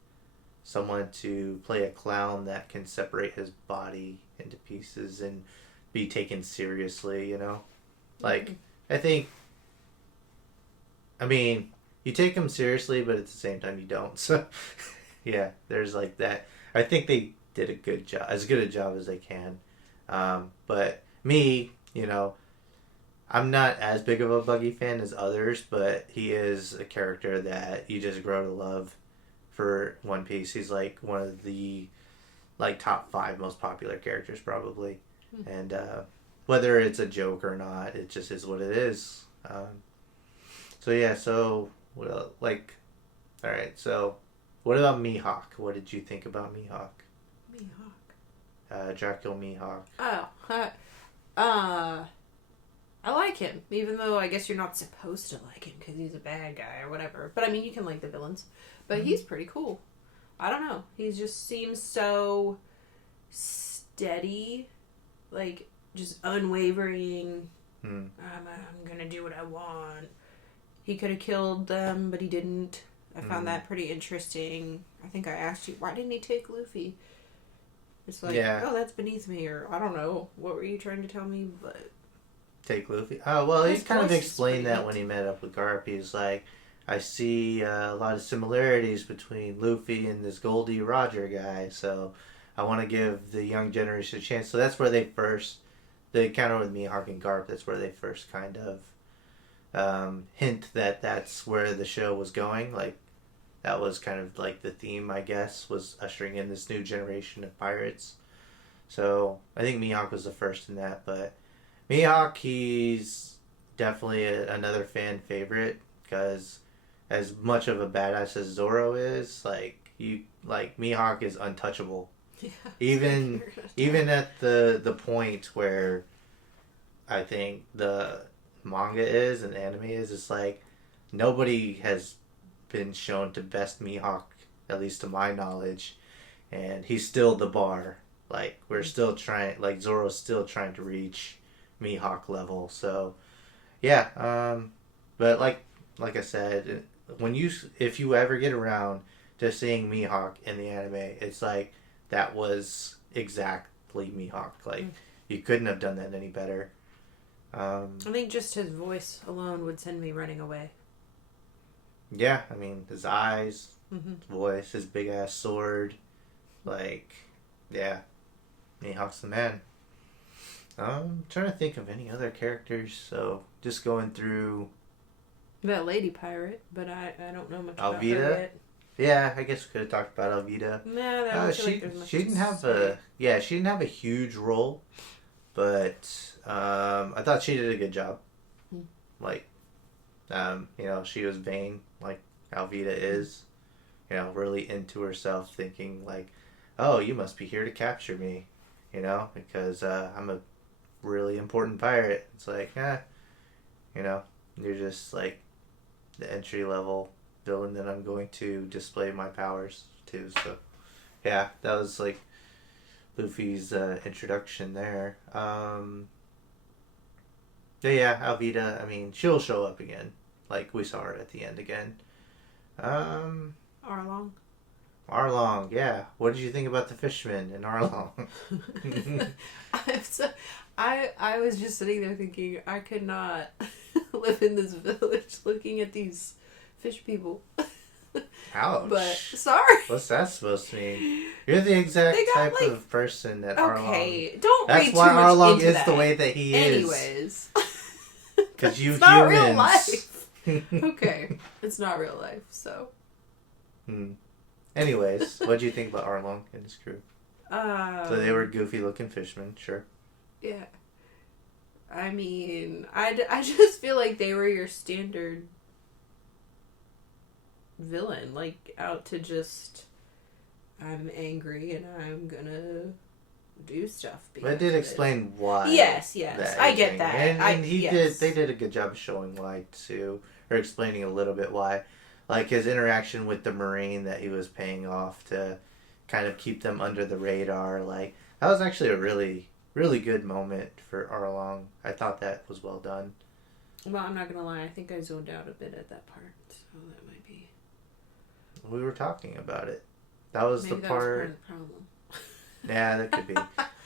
someone to play a clown that can separate his body into pieces and be taken seriously, you know? Like, I think, I mean, you take him seriously, but at the same time you don't. So, yeah, there's like that. I think they did a good job, as good a job as they can. But me, you know, I'm not as big of a Buggy fan as others, but he is a character that you just grow to love for One Piece. He's like one of the like top 5 most popular characters probably. And whether it's a joke or not, it just is what it is. So yeah, so like, all right, so what about Mihawk? What did you think about Mihawk? Dracule Mihawk. I like him, even though I guess you're not supposed to like him because he's a bad guy or whatever. But I mean, you can like the villains. But he's pretty cool. I don't know. He just seems so steady, like just unwavering. I'm gonna do what I want. he could have killed them, but he didn't. I found that pretty interesting. I think I asked you, why didn't he take Luffy? It's like, oh, that's beneath me, or I don't know. What were you trying to tell me? But take Luffy? Oh, well, he kind of explained that neat. when he met up with Garp. He's like, I see a lot of similarities between Luffy and this Goldie Roger guy, so I want to give the young generation a chance. So that's where the encounter with Mihawk and Garp, that's where they first kind of hint that that's where the show was going. Like, that was kind of like the theme, I guess, was ushering in this new generation of pirates. So I think Mihawk was the first in that, but Mihawk, he's definitely another fan favorite, because as much of a badass as Zoro is, Mihawk is untouchable. Yeah, even at the point where I think the manga is and the anime is, it's like nobody has been shown to best Mihawk, at least to my knowledge, and he's still the bar. Like, we're still trying, like, Zoro's still trying to reach Mihawk level. So yeah, but like I said, if you ever get around to seeing Mihawk in the anime, it's like that was exactly Mihawk. Like, you couldn't have done that any better. I think just his voice alone would send me running away. Yeah, I mean, his eyes, his voice, his big ass sword, like, yeah, Mihawk's the man. I'm trying to think of any other characters, so just going through that lady pirate, but I don't know much Alvida? about her yet. Yeah, I guess we could have talked about Alvida. Nah, that she didn't have she didn't have a huge role, but I thought she did a good job. Like, she was vain, like Alvida is, really into herself, thinking like, oh, you must be here to capture me, because I'm a really important pirate. It's like, you're just like the entry level villain that I'm going to display my powers to. So yeah, that was like Luffy's introduction there. Yeah, Alvida, I mean, she'll show up again. Like, we saw her at the end again. Arlong, yeah. What did you think about the fisherman in Arlong? I was just sitting there thinking, I could not live in this village looking at these fish people. Ouch. But, sorry. What's that supposed to mean? You're the exact type of person that Arlong... Okay, don't That's read too why much Arlong into is that. the way that he is. Anyways. Because you it's humans... not real life. Okay. It's not real life, so... Anyways, what do you think about Arlong and his crew? So they were goofy-looking fishermen, sure. Yeah. I mean, I just feel like they were your standard villain, like, out to just, I'm angry and I'm gonna do stuff. But it did explain why. Yes, I get that. And they did a good job of showing why too, or explaining a little bit why. Like his interaction with the Marine that he was paying off to kind of keep them under the radar. Like, that was actually a really, really good moment for Arlong. I thought that was well done. Well, I'm not going to lie. I think I zoned out a bit at that part. So that might be... We were talking about it. That was Maybe the that part... was part of the problem. Yeah, that could be.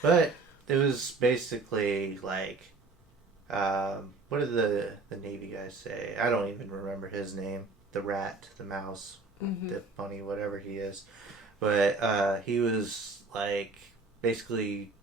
But it was basically like... what did the Navy guys say? I don't even remember his name. The rat, the mouse, the bunny, whatever he is. But he was like basically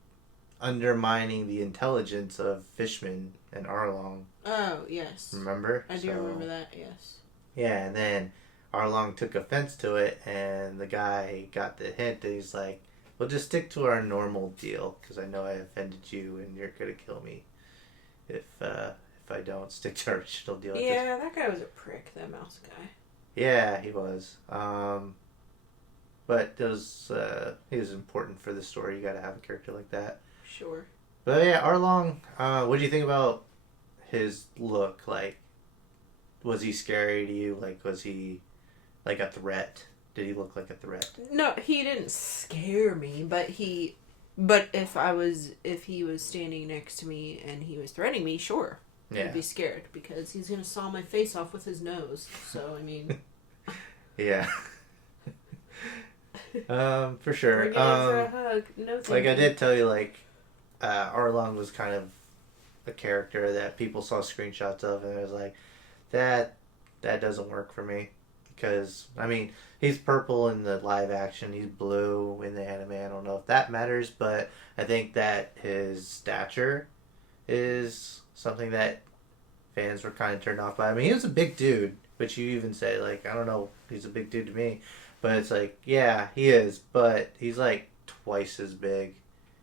undermining the intelligence of Fishman and Arlong. Oh, yes. Remember? I do remember that, yes. Yeah, and then Arlong took offense to it, and the guy got the hint, and he's like, we'll just stick to our normal deal, because I know I offended you, and you're going to kill me if I don't stick to our original deal. Yeah, that guy was a prick, that mouse guy. Yeah, he was. But he was important for the story. You got to have a character like that. Sure. But yeah, Arlong, what do you think about his look? Like, was he scary to you? Like, was he like a threat? Did he look like a threat? No, he didn't scare me, but if he was standing next to me and he was threatening me, sure. Yeah. I'd be scared because he's gonna saw my face off with his nose. So I mean, yeah. For sure. bring it in for a hug. No, thank Like you. I did tell you, like Arlong was kind of a character that people saw screenshots of, and it was like that doesn't work for me because I mean he's purple in the live action, he's blue in the anime. I don't know if that matters, but I think that his stature is something that fans were kind of turned off by. I mean, he was a big dude, which you even say like I don't know, he's a big dude to me, but it's like yeah, he is, but he's like twice as big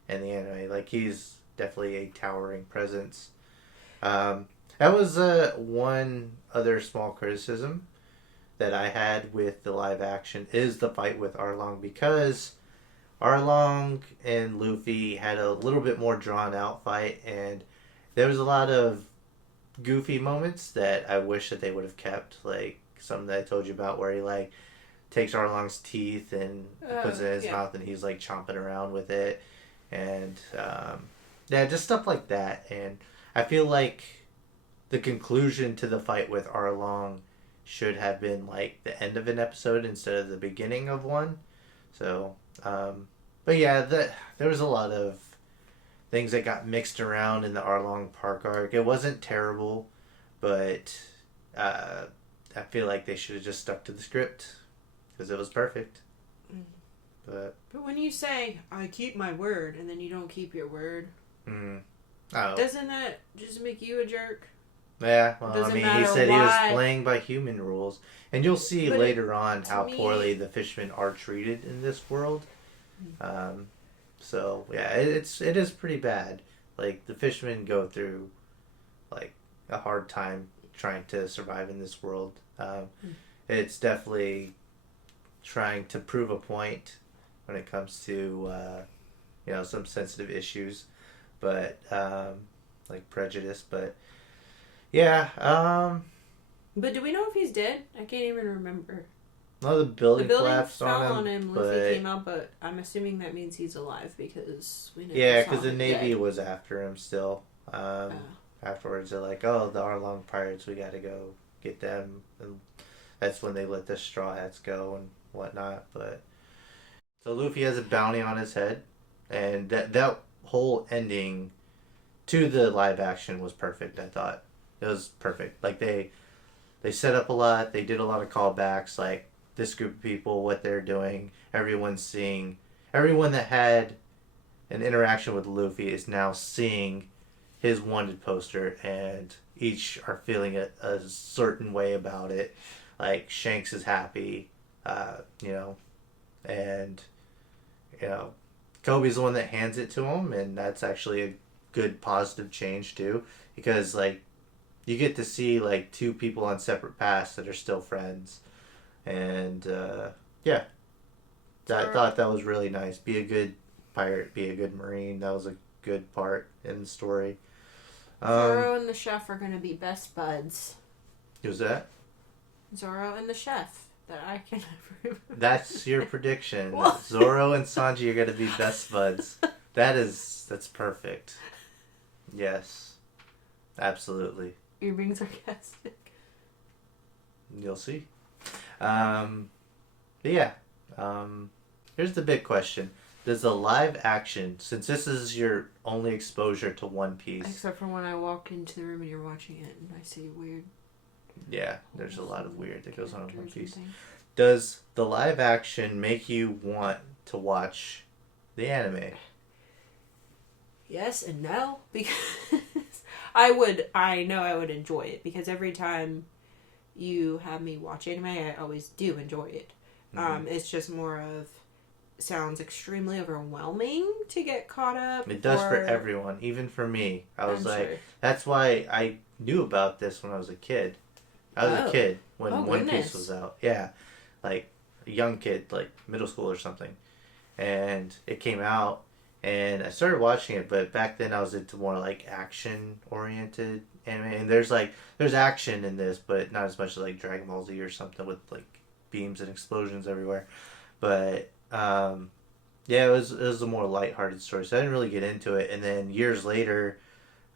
in the anime. Like he's definitely a towering presence. That was one other small criticism that I had with the live action is the fight with Arlong, because Arlong and Luffy had a little bit more drawn out fight, and there was a lot of goofy moments that I wish that they would have kept, like some that I told you about where he like takes Arlong's teeth and puts it in his mouth and he's like chomping around with it, and yeah, just stuff like that. And I feel like the conclusion to the fight with Arlong should have been like the end of an episode instead of the beginning of one. So, but yeah, there was a lot of things that got mixed around in the Arlong Park arc. It wasn't terrible, but I feel like they should have just stuck to the script because it was perfect. But when you say I keep my word and then you don't keep your word, oh. doesn't that just make you a jerk? Yeah, well, I mean, he said why. he was playing by human rules, and you'll see But later on how me, poorly the fishmen are treated in this world. So yeah, it is pretty bad. Like the fishmen go through like a hard time trying to survive in this world. It's definitely trying to prove a point when it comes to some sensitive issues, but like prejudice, but. Yeah. But do we know if he's dead? I can't even remember. Well, the building collapsed fell on him. once he came out, but I'm assuming that means he's alive because we never yeah, saw because the him Navy dead. was after him still. Afterwards, they're like, "Oh, the Arlong pirates, we got to go get them," and that's when they let the Straw Hats go and whatnot. But so Luffy has a bounty on his head, and that whole ending to the live action was perfect. I thought. It was perfect. Like they set up a lot. They did a lot of callbacks. Like this group of people, what they're doing. Everyone's seeing. Everyone that had an interaction with Luffy is now seeing his wanted poster, and each are feeling a certain way about it. Like Shanks is happy, and Kobe's the one that hands it to him, and that's actually a good positive change too, because like. You get to see like two people on separate paths that are still friends, and yeah, I thought that was really nice. Be a good pirate, be a good marine. That was a good part in the story. Zoro and the chef are gonna be best buds. Who's that? Zoro and the chef. That I can never. That's your prediction. Zoro and Sanji are gonna be best buds. That's perfect. Yes, absolutely. You're being sarcastic. You'll see. But yeah. Here's the big question. Does the live action, since this is your only exposure to One Piece... Except for when I walk into the room and you're watching it and I see weird... Yeah, there's a lot of weird that goes on in One Piece. Does the live action make you want to watch the anime? Yes and no, because... I know I would enjoy it because every time you have me watch anime, I always do enjoy it. It's just more of sounds extremely overwhelming to get caught up. It does for everyone, even for me. That's why I knew about this when I was a kid. I was a kid when One Piece was out. Yeah, like a young kid, like middle school or something, and it came out. And I started watching it, but back then I was into more like action-oriented anime. And there's action in this, but not as much as like Dragon Ball Z or something with like beams and explosions everywhere. But yeah, it was a more lighthearted story, so I didn't really get into it. And then years later,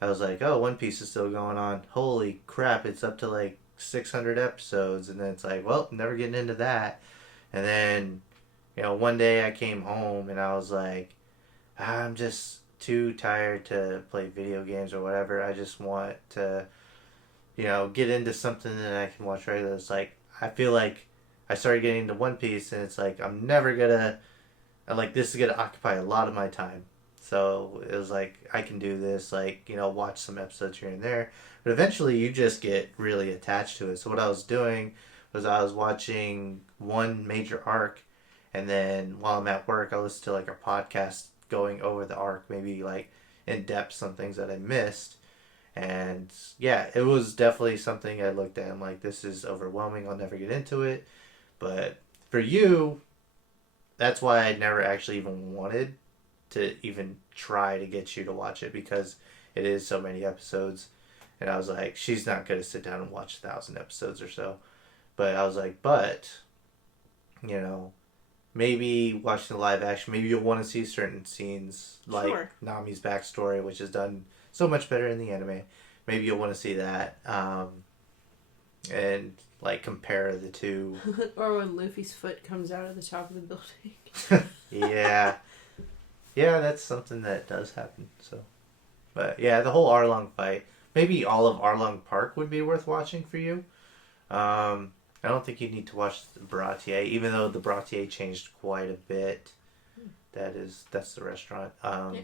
I was like, oh, One Piece is still going on. Holy crap, it's up to like 600 episodes. And then it's like, well, never getting into that. And then, one day I came home and I was like, I'm just too tired to play video games or whatever. I just want to, get into something that I can watch regularly. It's like, I feel like I started getting into One Piece and it's like, I'm never gonna, like, this is gonna occupy a lot of my time. So it was like, I can do this, like, watch some episodes here and there. But eventually you just get really attached to it. So what I was doing was I was watching one major arc, and then while I'm at work, I listen to like a podcast going over the arc, maybe like in depth some things that I missed. And yeah, it was definitely something I looked at and like, this is overwhelming. I'll never get into it. But for you, that's why I never actually even wanted to even try to get you to watch it, because it is so many episodes. And I was like, she's not going to sit down and watch 1,000 episodes or so. But I was like, maybe watching the live action, maybe you'll want to see certain scenes like Sure. Nami's backstory, which is done so much better in the anime. Maybe you'll want to see that, and like compare the two. Or when Luffy's foot comes out of the top of the building. Yeah, that's something that does happen. So, but yeah, the whole Arlong fight. Maybe all of Arlong Park would be worth watching for you. I don't think you need to watch the Baratier, even though the Baratier changed quite a bit. That's the restaurant. Yes.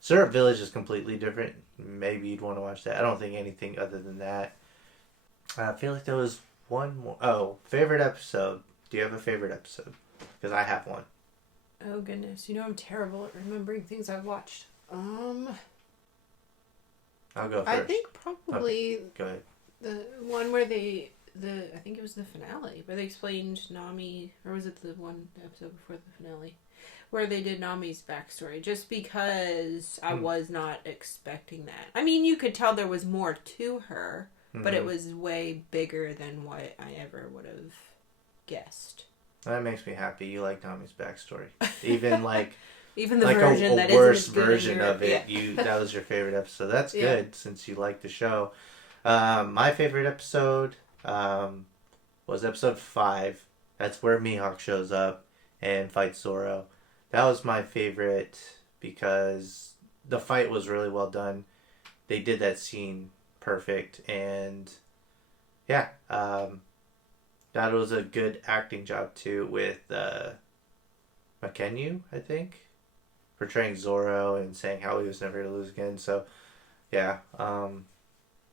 Syrup Village is completely different. Maybe you'd want to watch that. I don't think anything other than that. I feel like there was one more. Oh, favorite episode. Do you have a favorite episode? Because I have one. Oh goodness, I'm terrible at remembering things I've watched. I'll go first. I think probably Okay. Go ahead. the one where I think it was the finale where they explained Nami, or was it the one episode before the finale, where they did Nami's backstory, just because I was not expecting that. I mean, you could tell there was more to her, but it was way bigger than what I ever would have guessed. That makes me happy. You like Nami's backstory. Even like even the like version a that worse isn't as good version in your, of it. yeah. That was your favorite episode. That's Yeah. good since you like the show. My favorite episode was episode 5. That's where Mihawk shows up and fights Zoro. That was my favorite because the fight was really well done. They did that scene perfect, and yeah, that was a good acting job too with McKenyu, I think, portraying Zoro and saying how he was never going to lose again. So yeah,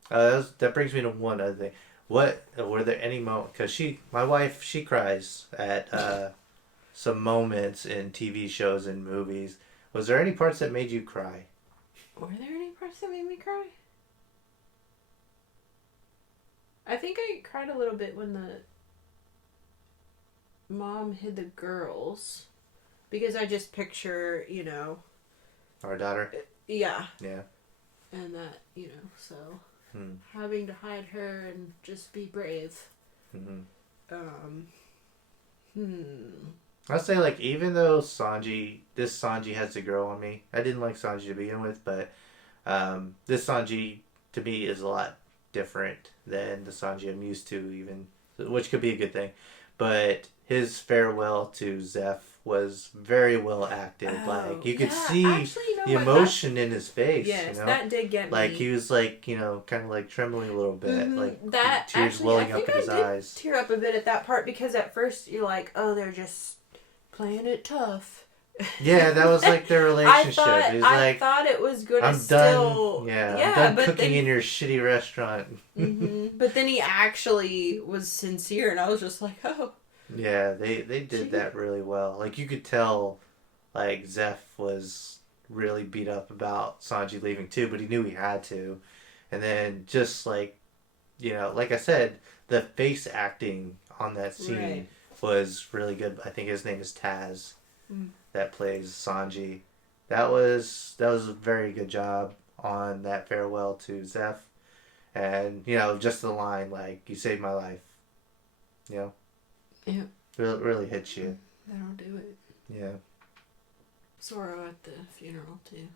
that brings me to one other thing. What were there any moments? Because my wife, she cries at some moments in TV shows and movies. Was there any parts that made you cry? Were there any parts that made me cry? I think I cried a little bit when the mom hid the girls, because I just picture, Our daughter? yeah, Yeah. and that, so having to hide her and just be brave. I'll say, like, even though this Sanji has to grow on me. I didn't like Sanji to begin with, but this Sanji, to me, is a lot different than the Sanji I'm used to, even, which could be a good thing. But his farewell to Zeff was very well acted. Like, you could see the emotion in his face. Yes, that did get me. Like, he was, like, kind of, like, trembling a little bit. Like, that tears actually, welling I think up in his eyes. Tear up a bit at that part, because at first you're like, oh, they're just playing it tough. Yeah, that was like their relationship. I thought it was gonna I'm still... done. Yeah, I'm done cooking in your shitty restaurant. But then he actually was sincere, and I was just like, oh. Yeah, they did that really well. Like, you could tell, like, Zeff was really beat up about Sanji leaving too, but he knew he had to. And then just like, like I said, the face acting on that scene was really good. I think his name is Taz. That plays Sanji. That was a very good job on that farewell to Zeff. And, just the line, like, you saved my life. Yeah. Really hits you. That'll do it. Yeah. Zoro at the funeral, too.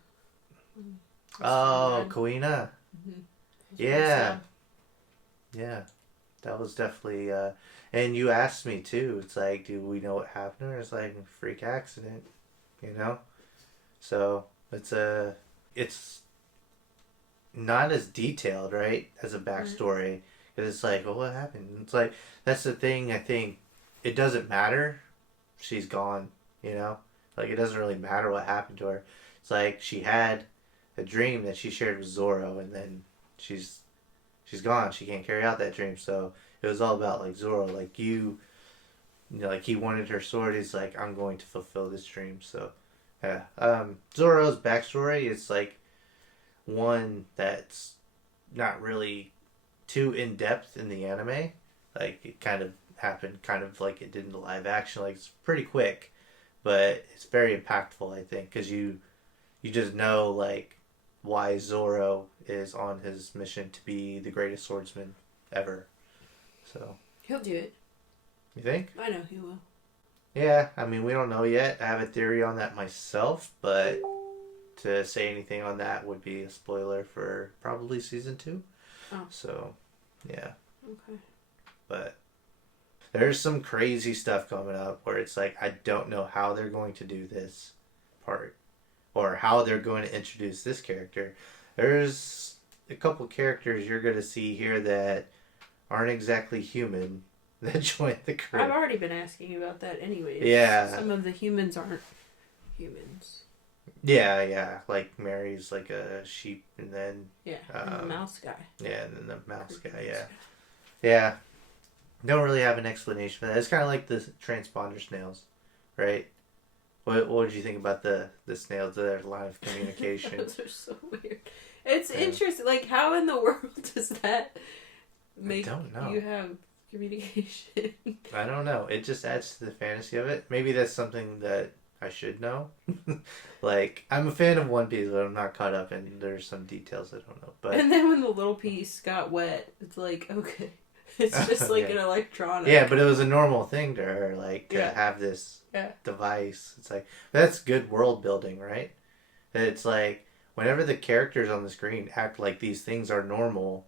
Oh, Kuina. Mm-hmm. Yeah. Yeah. That was definitely, and you asked me too. It's like, do we know what happened? Or it's like a freak accident, you know? So it's not as detailed, right, as a backstory. Because it's like, well, what happened? It's like, that's the thing, I think, it doesn't matter. She's gone, you know? Like, it doesn't really matter what happened to her. It's like, she had a dream that she shared with Zoro, and then she's gone. She can't carry out that dream. So it was all about like Zoro, like you know, like he wanted her sword. He's like, I'm going to fulfill this dream. So yeah, Zoro's backstory is like one that's not really too in depth in the anime. Like it kind of happened, kind of like it did in the live action. Like it's pretty quick, but it's very impactful. I think because you just know like why Zoro is on his mission to be the greatest swordsman ever. So he'll do it. you think? I know he will. Yeah, I mean we don't know yet. I have a theory on that myself, but to say anything on that would be a spoiler for probably season 2. Oh. So yeah. Okay. But there's some crazy stuff coming up where it's like I don't know how they're going to do this part. Or how they're going to introduce this character. There's a couple characters you're going to see here that aren't exactly human that join the crew. I've already been asking you about that anyways. Yeah. Some of the humans aren't humans. Yeah. Like Mary's like a sheep and then... Yeah, and the mouse guy. Yeah, and then the mouse guy, yeah. Yeah. Don't really have an explanation for that. It's kind of like the Transponder Snails, right? What did you think about the snails, their line of communication? Those are so weird. It's interesting. Like, how in the world does that make you have communication? I don't know. It just adds to the fantasy of it. Maybe that's something that I should know. Like, I'm a fan of One Piece, but I'm not caught up, and there's some details I don't know. But and then when the little piece got wet, it's like, okay. It's just like an electronic. Yeah, but it was a normal thing to her, like, to have this device. It's like, that's good world building, right? It's like, whenever the characters on the screen act like these things are normal,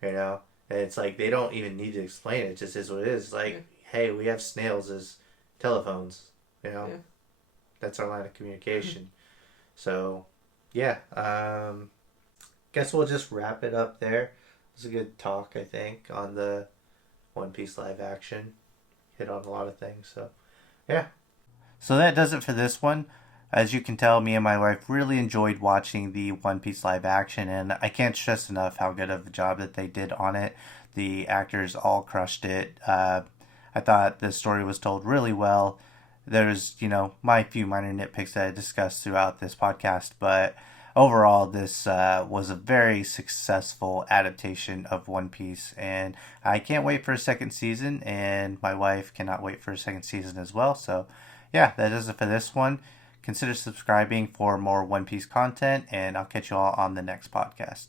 you know, and it's like, they don't even need to explain it. It just is what it is. Like, hey, we have snails as telephones, you know? Yeah. That's our line of communication. So, yeah. Guess we'll just wrap it up there. It was a good talk, I think, on the One Piece live action. Hit on a lot of things, so yeah. So that does it for this one. As you can tell, me and my wife really enjoyed watching the One Piece live action, and I can't stress enough how good of a job that they did on it. The actors all crushed it. I thought the story was told really well. There's, my few minor nitpicks that I discussed throughout this podcast, but overall, this was a very successful adaptation of One Piece, and I can't wait for a second season, and my wife cannot wait for a second season as well. So, yeah, that does it for this one. Consider subscribing for more One Piece content, and I'll catch you all on the next podcast.